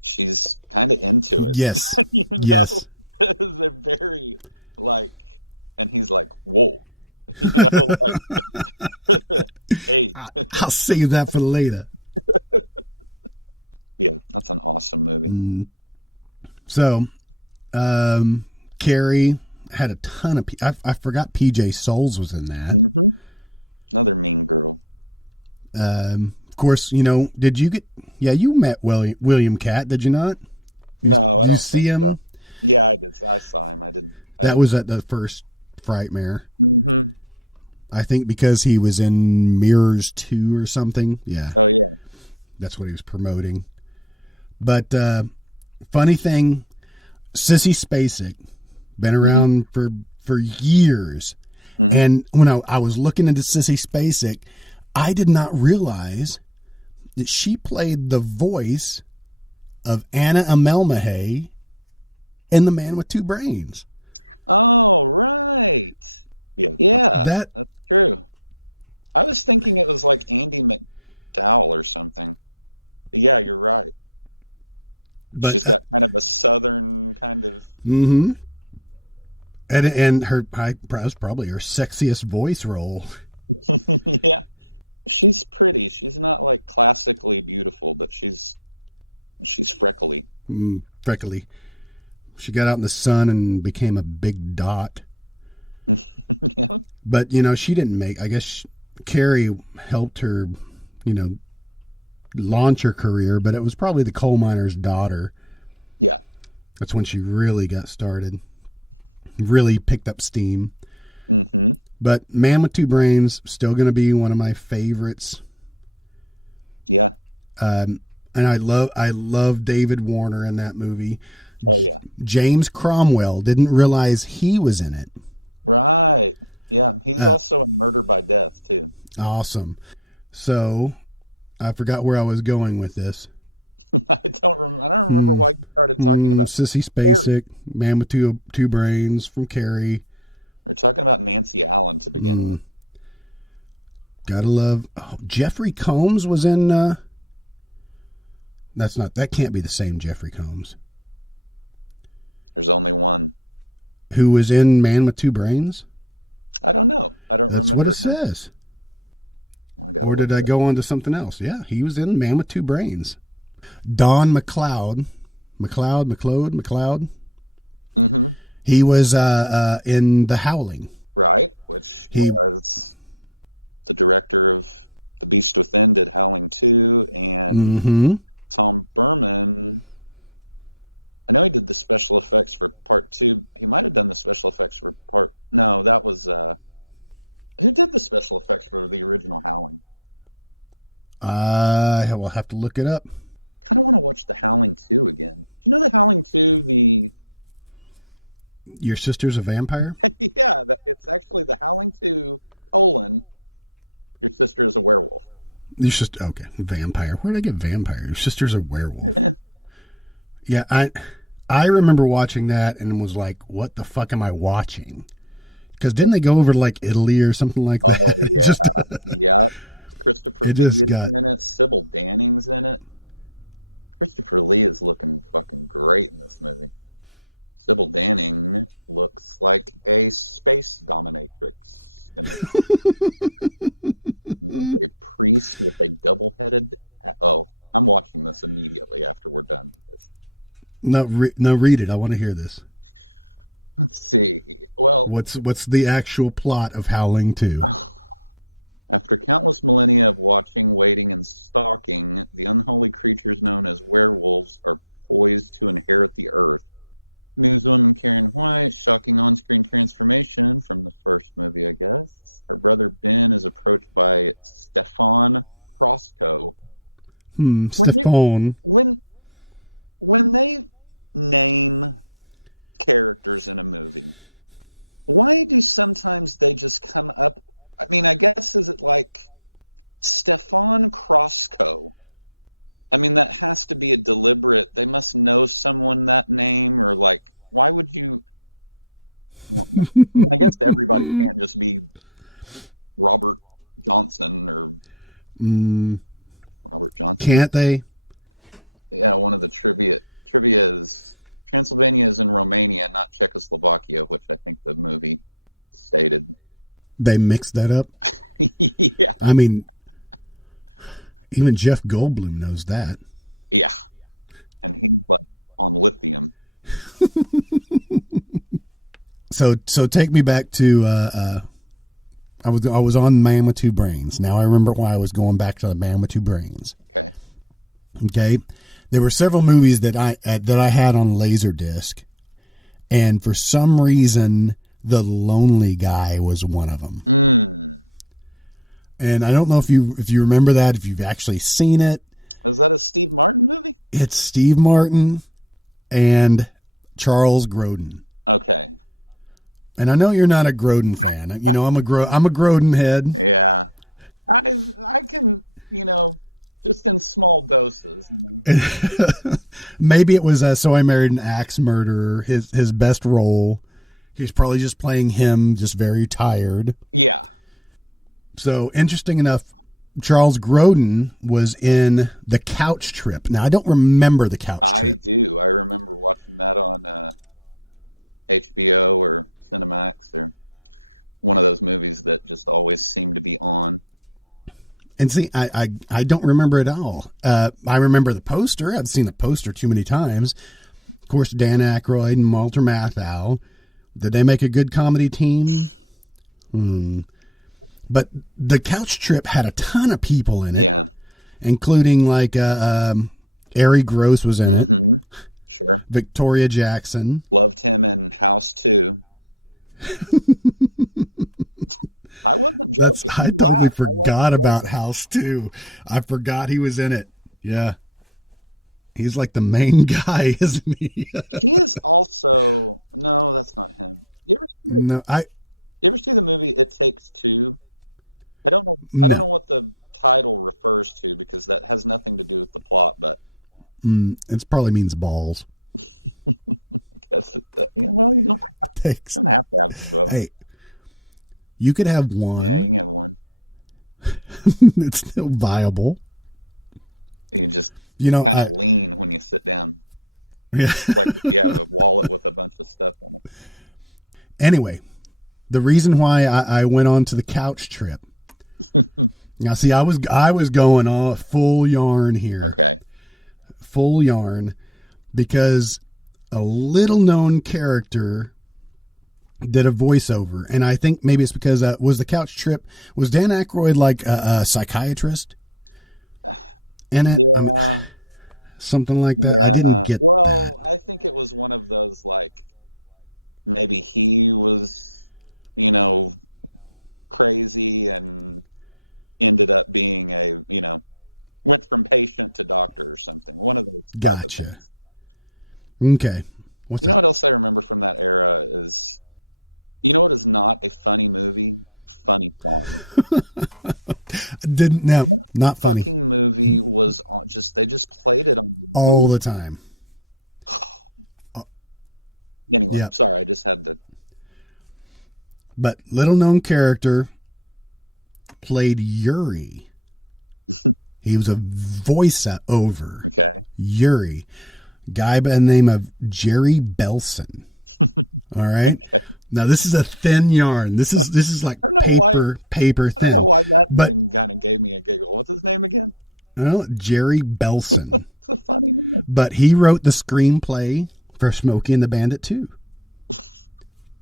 she's kind of into it. Yes. You know? Yes. They're very like, and he's like, whoa. You know, like, hey. I'll save that for later. Yeah, that's an awesome movie. So, Carrie had a ton of. I forgot PJ Souls was in that. Mm-hmm. Another mean girl. Of course, you know. Did you get? Yeah, you met William Catt, did you not? No, I don't see him. So. Yeah, I did. I saw him. I didn't. That was at the first Frightmare. Mm-hmm. I think because he was in Mirrors 2 or something. Yeah. Oh, yeah. That's what he was promoting. But funny thing, Sissy Spacek, been around for years. Mm-hmm. And when I was looking into Sissy Spacek, I did not realize that she played the voice of Anna Amelmahay in The Man with Two Brains. Oh, right. Yeah, that's true. I was thinking it was like Andy McDowell or something. But yeah, you're right. But she's got kind of a southern kind of. Mm-hmm. And her was probably her sexiest voice role. Yeah, she's pretty. She's not like classically beautiful, but she's freckly. Freckly. She got out in the sun and became a big dot. Yeah. But, you know, she didn't make, I guess Carrie helped her, you know, launch her career, but it was probably The Coal Miner's Daughter. Yeah. That's when she really got started. Really picked up steam. Mm-hmm. But Man with Two Brains, still going to be one of my favorites. Yeah. And I love David Warner in that movie. Oh, yeah. James Cromwell, didn't realize he was in it. Right. Yeah. He's also in Murder by Death, too. Awesome. So, I forgot where I was going with this. I don't remember why you started talking about Sissy Spacek, Carrie. Man with two Brains from Carrie. We're talking about Nancy Allen to begin with. Gotta love. Oh, Jeffrey Combs was in. That can't be the same Jeffrey Combs. There's only one. Who was in Man with Two Brains? I don't know. I don't remember. That's what it says. Well, or did I go on to something else? Yeah, he was in Man with Two Brains. Don McLeod. Mm-hmm. He was in The Howling. Right, which was the director of The Beast Within, did Howling 2, and Tom Berman. I know he did the special effects for part 2. He might have done the special effects for part. No, that was who did the special effects for the original Howling? I will have to look it up. Kind of want to watch the Howling 2 again. Do you know the Howling 2? Your sister's a vampire? Yeah, it's actually the Howling 2, your sister is a werewolf. Your sister, okay, vampire. Where did I get vampire? Your sister's a werewolf. Yeah, I remember watching that and was like, what the fuck am I watching? Because didn't they go over to like Italy or something like that? Oh, yeah. Yeah. Christopher Lee is in it. Sybil Danning's in it. Christopher Lee is looking fucking great in this movie. Sybil Danning looks like a space dominatrix. A priest with a double-headed... Oh, I'm watching this immediately after we're done with this. No, read it. I want to hear this. Let's see. Well... What's the actual plot of Howling 2? After countless millennia of watching, waiting, and stalking, the unholy creatures known as werewolves are poised to inherit the earth. Newswoman Karen White, shocking on-screen transformation from the first movie, I guess. Her brother Ben is approached by Stefan Krosco. Stefan. When they name characters in a movie, why do sometimes they just come up? I mean, I guess, is it like Stefan Krosco? I mean, that has to be a deliberate, they must know someone that name, or like, why would you? Well, I mean, I guess everybody can't just be Robert Johnson or Robert Johnson. Can't they? Yeah, one of the trivia is Transylvania is in Romania, not Czechoslovakia, which I think the movie stated. They mixed that up? Yeah. I mean, even Jeff Goldblum knows that. Yeah. And he's like on lithium. So take me back to I was on Man with Two Brains. Now I remember why I was going back to the Man with Two Brains. Okay. Okay. There were several movies that I had on Laserdisc, and for some reason, The Lonely Guy was one of them. And I don't know if you remember that, if you've actually seen it. Is that a Steve Martin movie? It's Steve Martin and Charles Grodin. Okay. And I know you're not a Grodin fan. You know, I'm a Grodin head. Yeah. I can, just in small doses. Maybe it was So I Married an Axe Murderer, his best role. He's probably just playing him, just very tired. Yeah. So, interesting enough, Charles Grodin was in The Couch Trip. Now, I don't remember The Couch Trip. I do. I remember watching that on HBO or Cinemax or one of those movies that just always seemed to be on. And see, I don't remember it all. I remember the poster. I've seen the poster too many times. Of course, Dan Aykroyd and Walter Matthau. Did they make a good comedy team? But The Couch Trip had a ton of people in it. Yeah. Including like Ari Gross was in it. Sure. Victoria Jackson. Loved him in House 2. I wasn't joking. I totally forgot about House 2. I forgot he was in it. Yeah. He's like the main guy, isn't he? He is also... No, that's not him. You ever see the movie It Takes Two? I don't know. I don't know what the title refers to because that has nothing to do with the plot, but... It probably means balls. I guess you don't have to have both. Hey, you could have one. Yeah, you can have one. It's still viable. You just kind of lean when you sit down. Yeah. Like if you have a wallet with a bunch of stuff in it. Anyway, the reason why I went on to The Couch Trip. Now, see, I was going all full yarn here. Okay. Full yarn, because a little known character did a voiceover, and I think maybe it's because was The Couch Trip, was Dan Aykroyd like a psychiatrist in it? Yeah. Something like that. Yeah. I didn't get that. I think it was one of those, like, maybe he was, crazy and ended up being went from patient to doctor or something. One of those type of things. Okay. What else I remember from that era is, what is not a funny movie? Funny Farm. Not funny. Fucking movie was on they just played it on all the time. Anyway, sorry, I just had to. But little known character played Yuri. He was a voice-over. Okay. Yuri. Guy by the name of Jerry Belson. All right. Okay. Now this is a thin yarn. This is like paper thin. I don't know why that name kind of gave me a giggle. What's his name again? Jerry Belson. It's a funny name. But he wrote the screenplay for Smokey and the Bandit 2.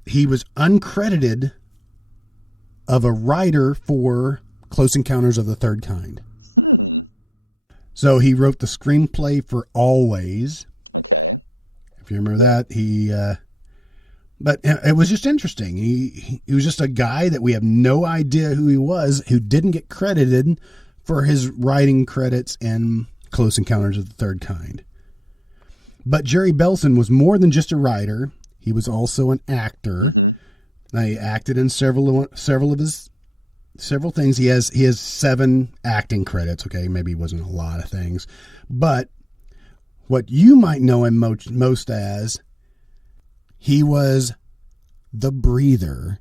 He was uncredited of a writer for Close Encounters of the Third Kind. So he wrote the screenplay for Always. Okay. If you remember that, but it was just interesting. He was just a guy that we have no idea who he was, who didn't get credited for his writing credits in Close Encounters of the Third Kind. But Jerry Belson was more than just a writer. He was also an actor. He acted in several things. He has 7 acting credits. Okay, maybe it wasn't a lot of things, but what you might know him most as, he was the breather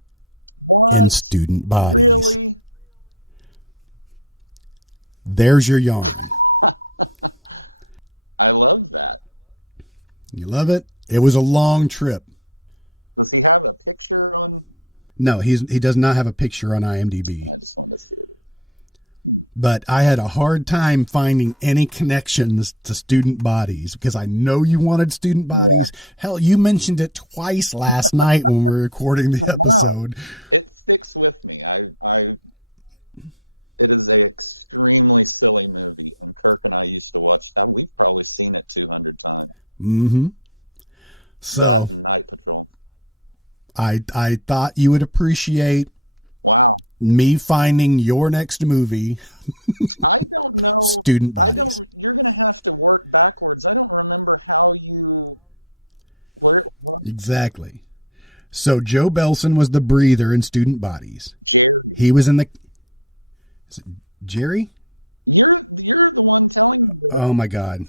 What? in Student Bodies. Really? There's your yarn. I love that. You love it? It was a long trip. Does he have a picture on? No, he does not have a picture on IMDb. I just wanted to see it. But I had a hard time finding any connections to Student Bodies because I know you wanted Student Bodies. Yeah. Hell, you mentioned it twice last night when we were recording the episode. Wow. It sticks with me. It is a extremely silly movie, and Kirk and I used to watch that. We've probably seen it 200 times. Mm-hmm. So that and Night Patrol. I thought you would appreciate me finding your next movie. I don't know. Student Bodies. You're going to have to work backwards. I don't remember how you. What? Exactly. So Joe Belson was the breather in Student Bodies. Jerry. He was in the. Is it Jerry? You're the one telling me. Oh my God.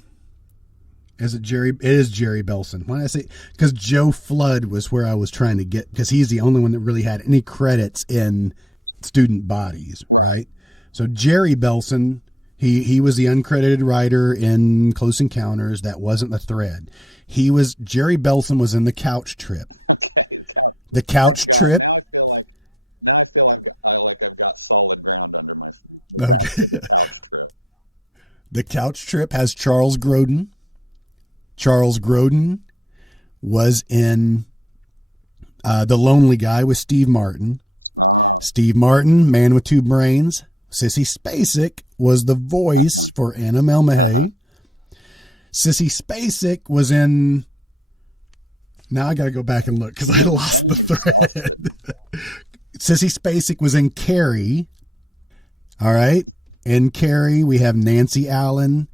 Is it Jerry? It is Jerry Belson. When I say, because Joe Flood was where I was trying to get, because he's the only one that really had any credits in Student Bodies, right? So Jerry Belson, he was the uncredited writer in Close Encounters. That wasn't the thread. Jerry Belson was in The Couch Trip. Okay, the couch trip. Now I feel like I've got solid ground under my feet. Back to The Couch Trip. The Couch Trip has Charles Grodin. Charles Grodin was in The Lonely Guy with Steve Martin. Steve Martin, Man with Two Brains. Sissy Spacek was the voice for Anna Melmahay. Sissy Spacek was in... Now I got to go back and look because I lost the thread. Sissy Spacek was in Carrie. All right. In Carrie, we have Nancy Allen.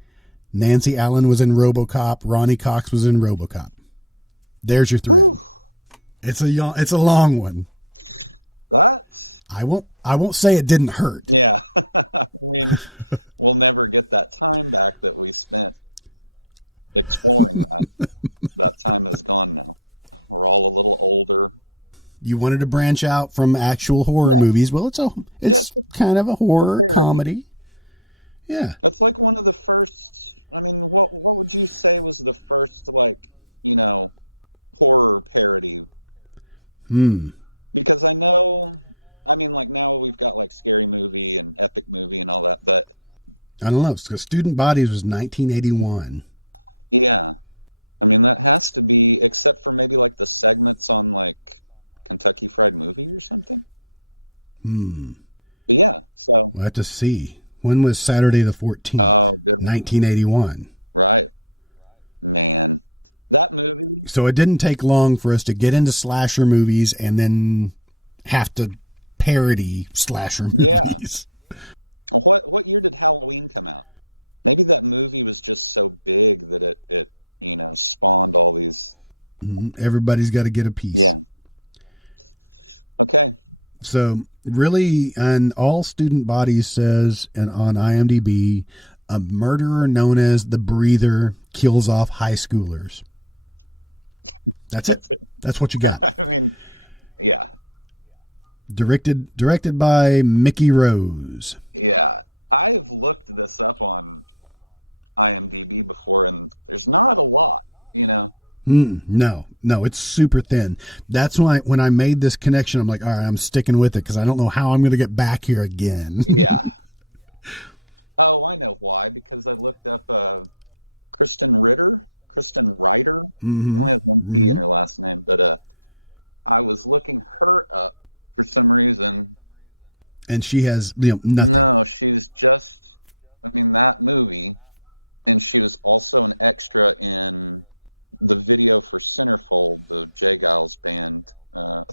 Nancy Allen was in RoboCop. Ronnie Cox was in RoboCop. There's your three. Whew. It's a long one. I won't say it didn't hurt. Yeah. I mean, we'll never get that time back that we spent exploring that. That time is gone now. We're all a little older. You wanted to branch out from actual horror movies. Well, it's kind of a horror comedy. Yeah. That's like one of the first, I mean, what would you say was the first, horror parody? Because I know, I mean, like now we've got like Scary Movie and Epic Movie and all that, but... I don't know, because Student Bodies was 1981. Yeah. I mean, that has to be, except for maybe like the segments on like Kentucky Fried Movie or something. But yeah, so... We'll have to see. When was Saturday the 14th? Oh, good. 1981. Right. Man. That movie. So it didn't take long for us to get into slasher movies and then have to parody slasher movies. Yeah. What year did Halloween come out? Maybe that movie was just so big that it spawned all these. Everybody's got to get a piece. Yeah. Okay. So really, and all Student Bodies says, and on IMDb, a murderer known as the Breather kills off high schoolers. That's it. That's what you got. I mean, yeah. Directed by Mickey Rose. Yeah. I've looked this up on IMDb before, and there's not a lot, No, it's super thin. That's why when I made this connection, I'm like, all right, I'm sticking with it because I don't know how I'm going to get back here again. Yeah. Oh, I know why. Because I looked up Kristen Ryder. She only has one P in her last name, but I was looking her up for some reason. And she has nothing. No, she's just, that movie. And she was also an extra in the video for Centerfold, the J. Giles band. But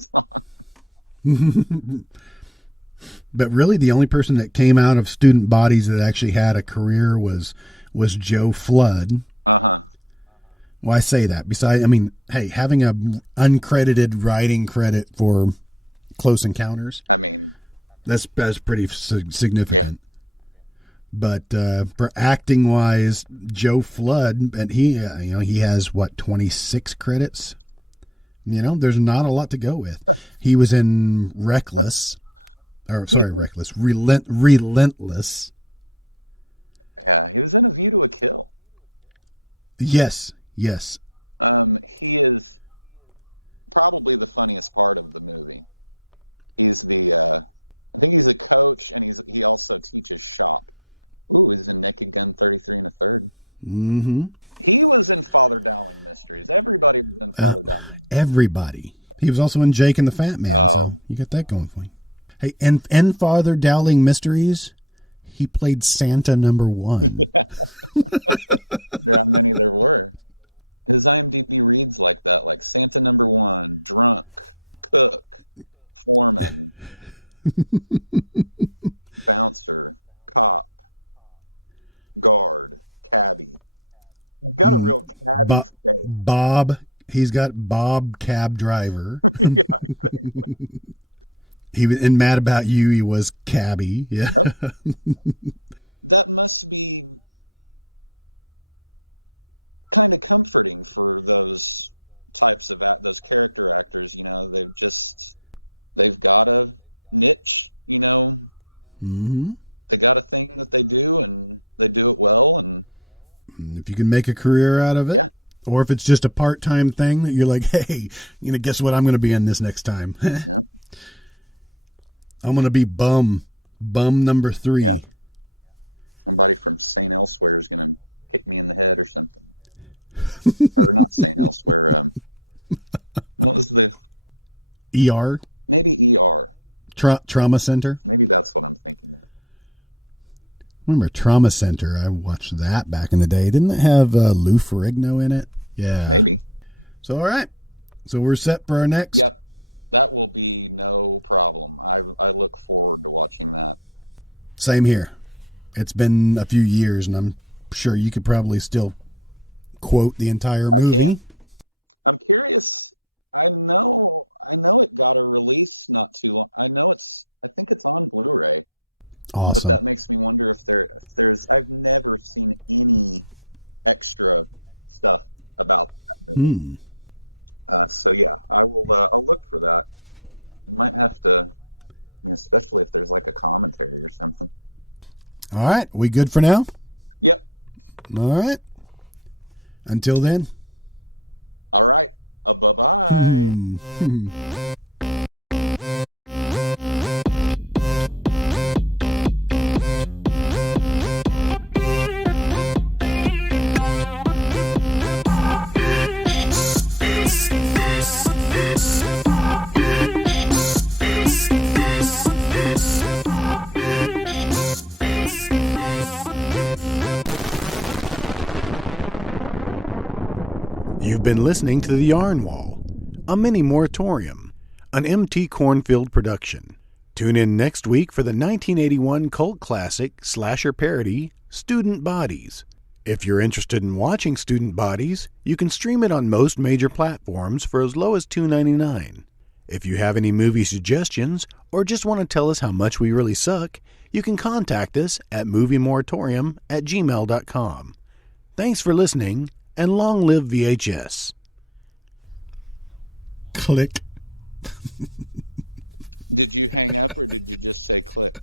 really, the only person that came out of Student Bodies that actually had a career was Joe Flood. Well, I say that. Besides, hey, having a uncredited writing credit for Close Encounters, that's pretty significant. Yeah. But for acting wise, Joe Flood, and he has 26 credits There's not a lot to go with. He was in Relentless. Relentless. Yeah, he was in A View to a Kill. Yes. He is probably the funniest part of the movie. He's I think he's a coach, and he also teaches shop. Ooh, he's in Naked Gun 33 1/3. Mm-hmm. He was in Father Dowling Mysteries. Everybody was in Father Dowling. Everybody. He was also in Jake and the Fat Man. Oh. So you got that going for you. Hey, and in Father Dowling Mysteries, he played Santa number 1. Yeah. How many there were. His IMDb reads like that, like Santa number 1, drunk, cook, foreman, bouncer, cop, guard, cabbie. He's got a real cabbie face. Bob. He's got Bob cab driver. Yeah, exactly. He was in Mad About You. He was cabbie. Yeah. Yep. That must be kind of comforting for those types of those character actors. They've got a niche. Mm-hmm. They got a thing that they do, and they do it well. And if you can make a career out of it, yeah. Or if it's just a part-time thing that you're like, hey, guess what I'm going to be in this next time? Yeah. I'm going to be bum number 3. Yeah. Somebody from St. Elsewhere is going to kick me in the head or something. Or not St. Elsewhere. What was the ER? Maybe ER. Trauma Center? Maybe that's what I'm thinking of. Remember Trauma Center? I watched that back in the day. Didn't it have Lou Ferrigno in it? Yeah. Maybe. So, all right. So we're set for our next? Yep. That will be no problem. I look forward to watching that. Same here. It's been a few years, and I'm sure you could probably still quote the entire movie. I can. I'm curious. I know it got a release not too long. I think it's on Blu-ray. Awesome. But that makes me wonder if there's. I've never seen any extra stuff about that movie. So yeah, I will. I'll look for that. I might have to, especially if there's like a commentary or something. All right, we good for now? Yep. All right. Until then. All right. Bye-bye. You've been listening to The Yarn Wall, a mini moratorium, an MT Cornfield production. Tune in next week for the 1981 cult classic slasher parody, Student Bodies. If you're interested in watching Student Bodies, you can stream it on most major platforms for as low as $2.99. If you have any movie suggestions or just want to tell us how much we really suck, you can contact us at moviemoratorium@gmail.com. Thanks for listening, and long live VHS. Click. Did you hang up or did you just say click?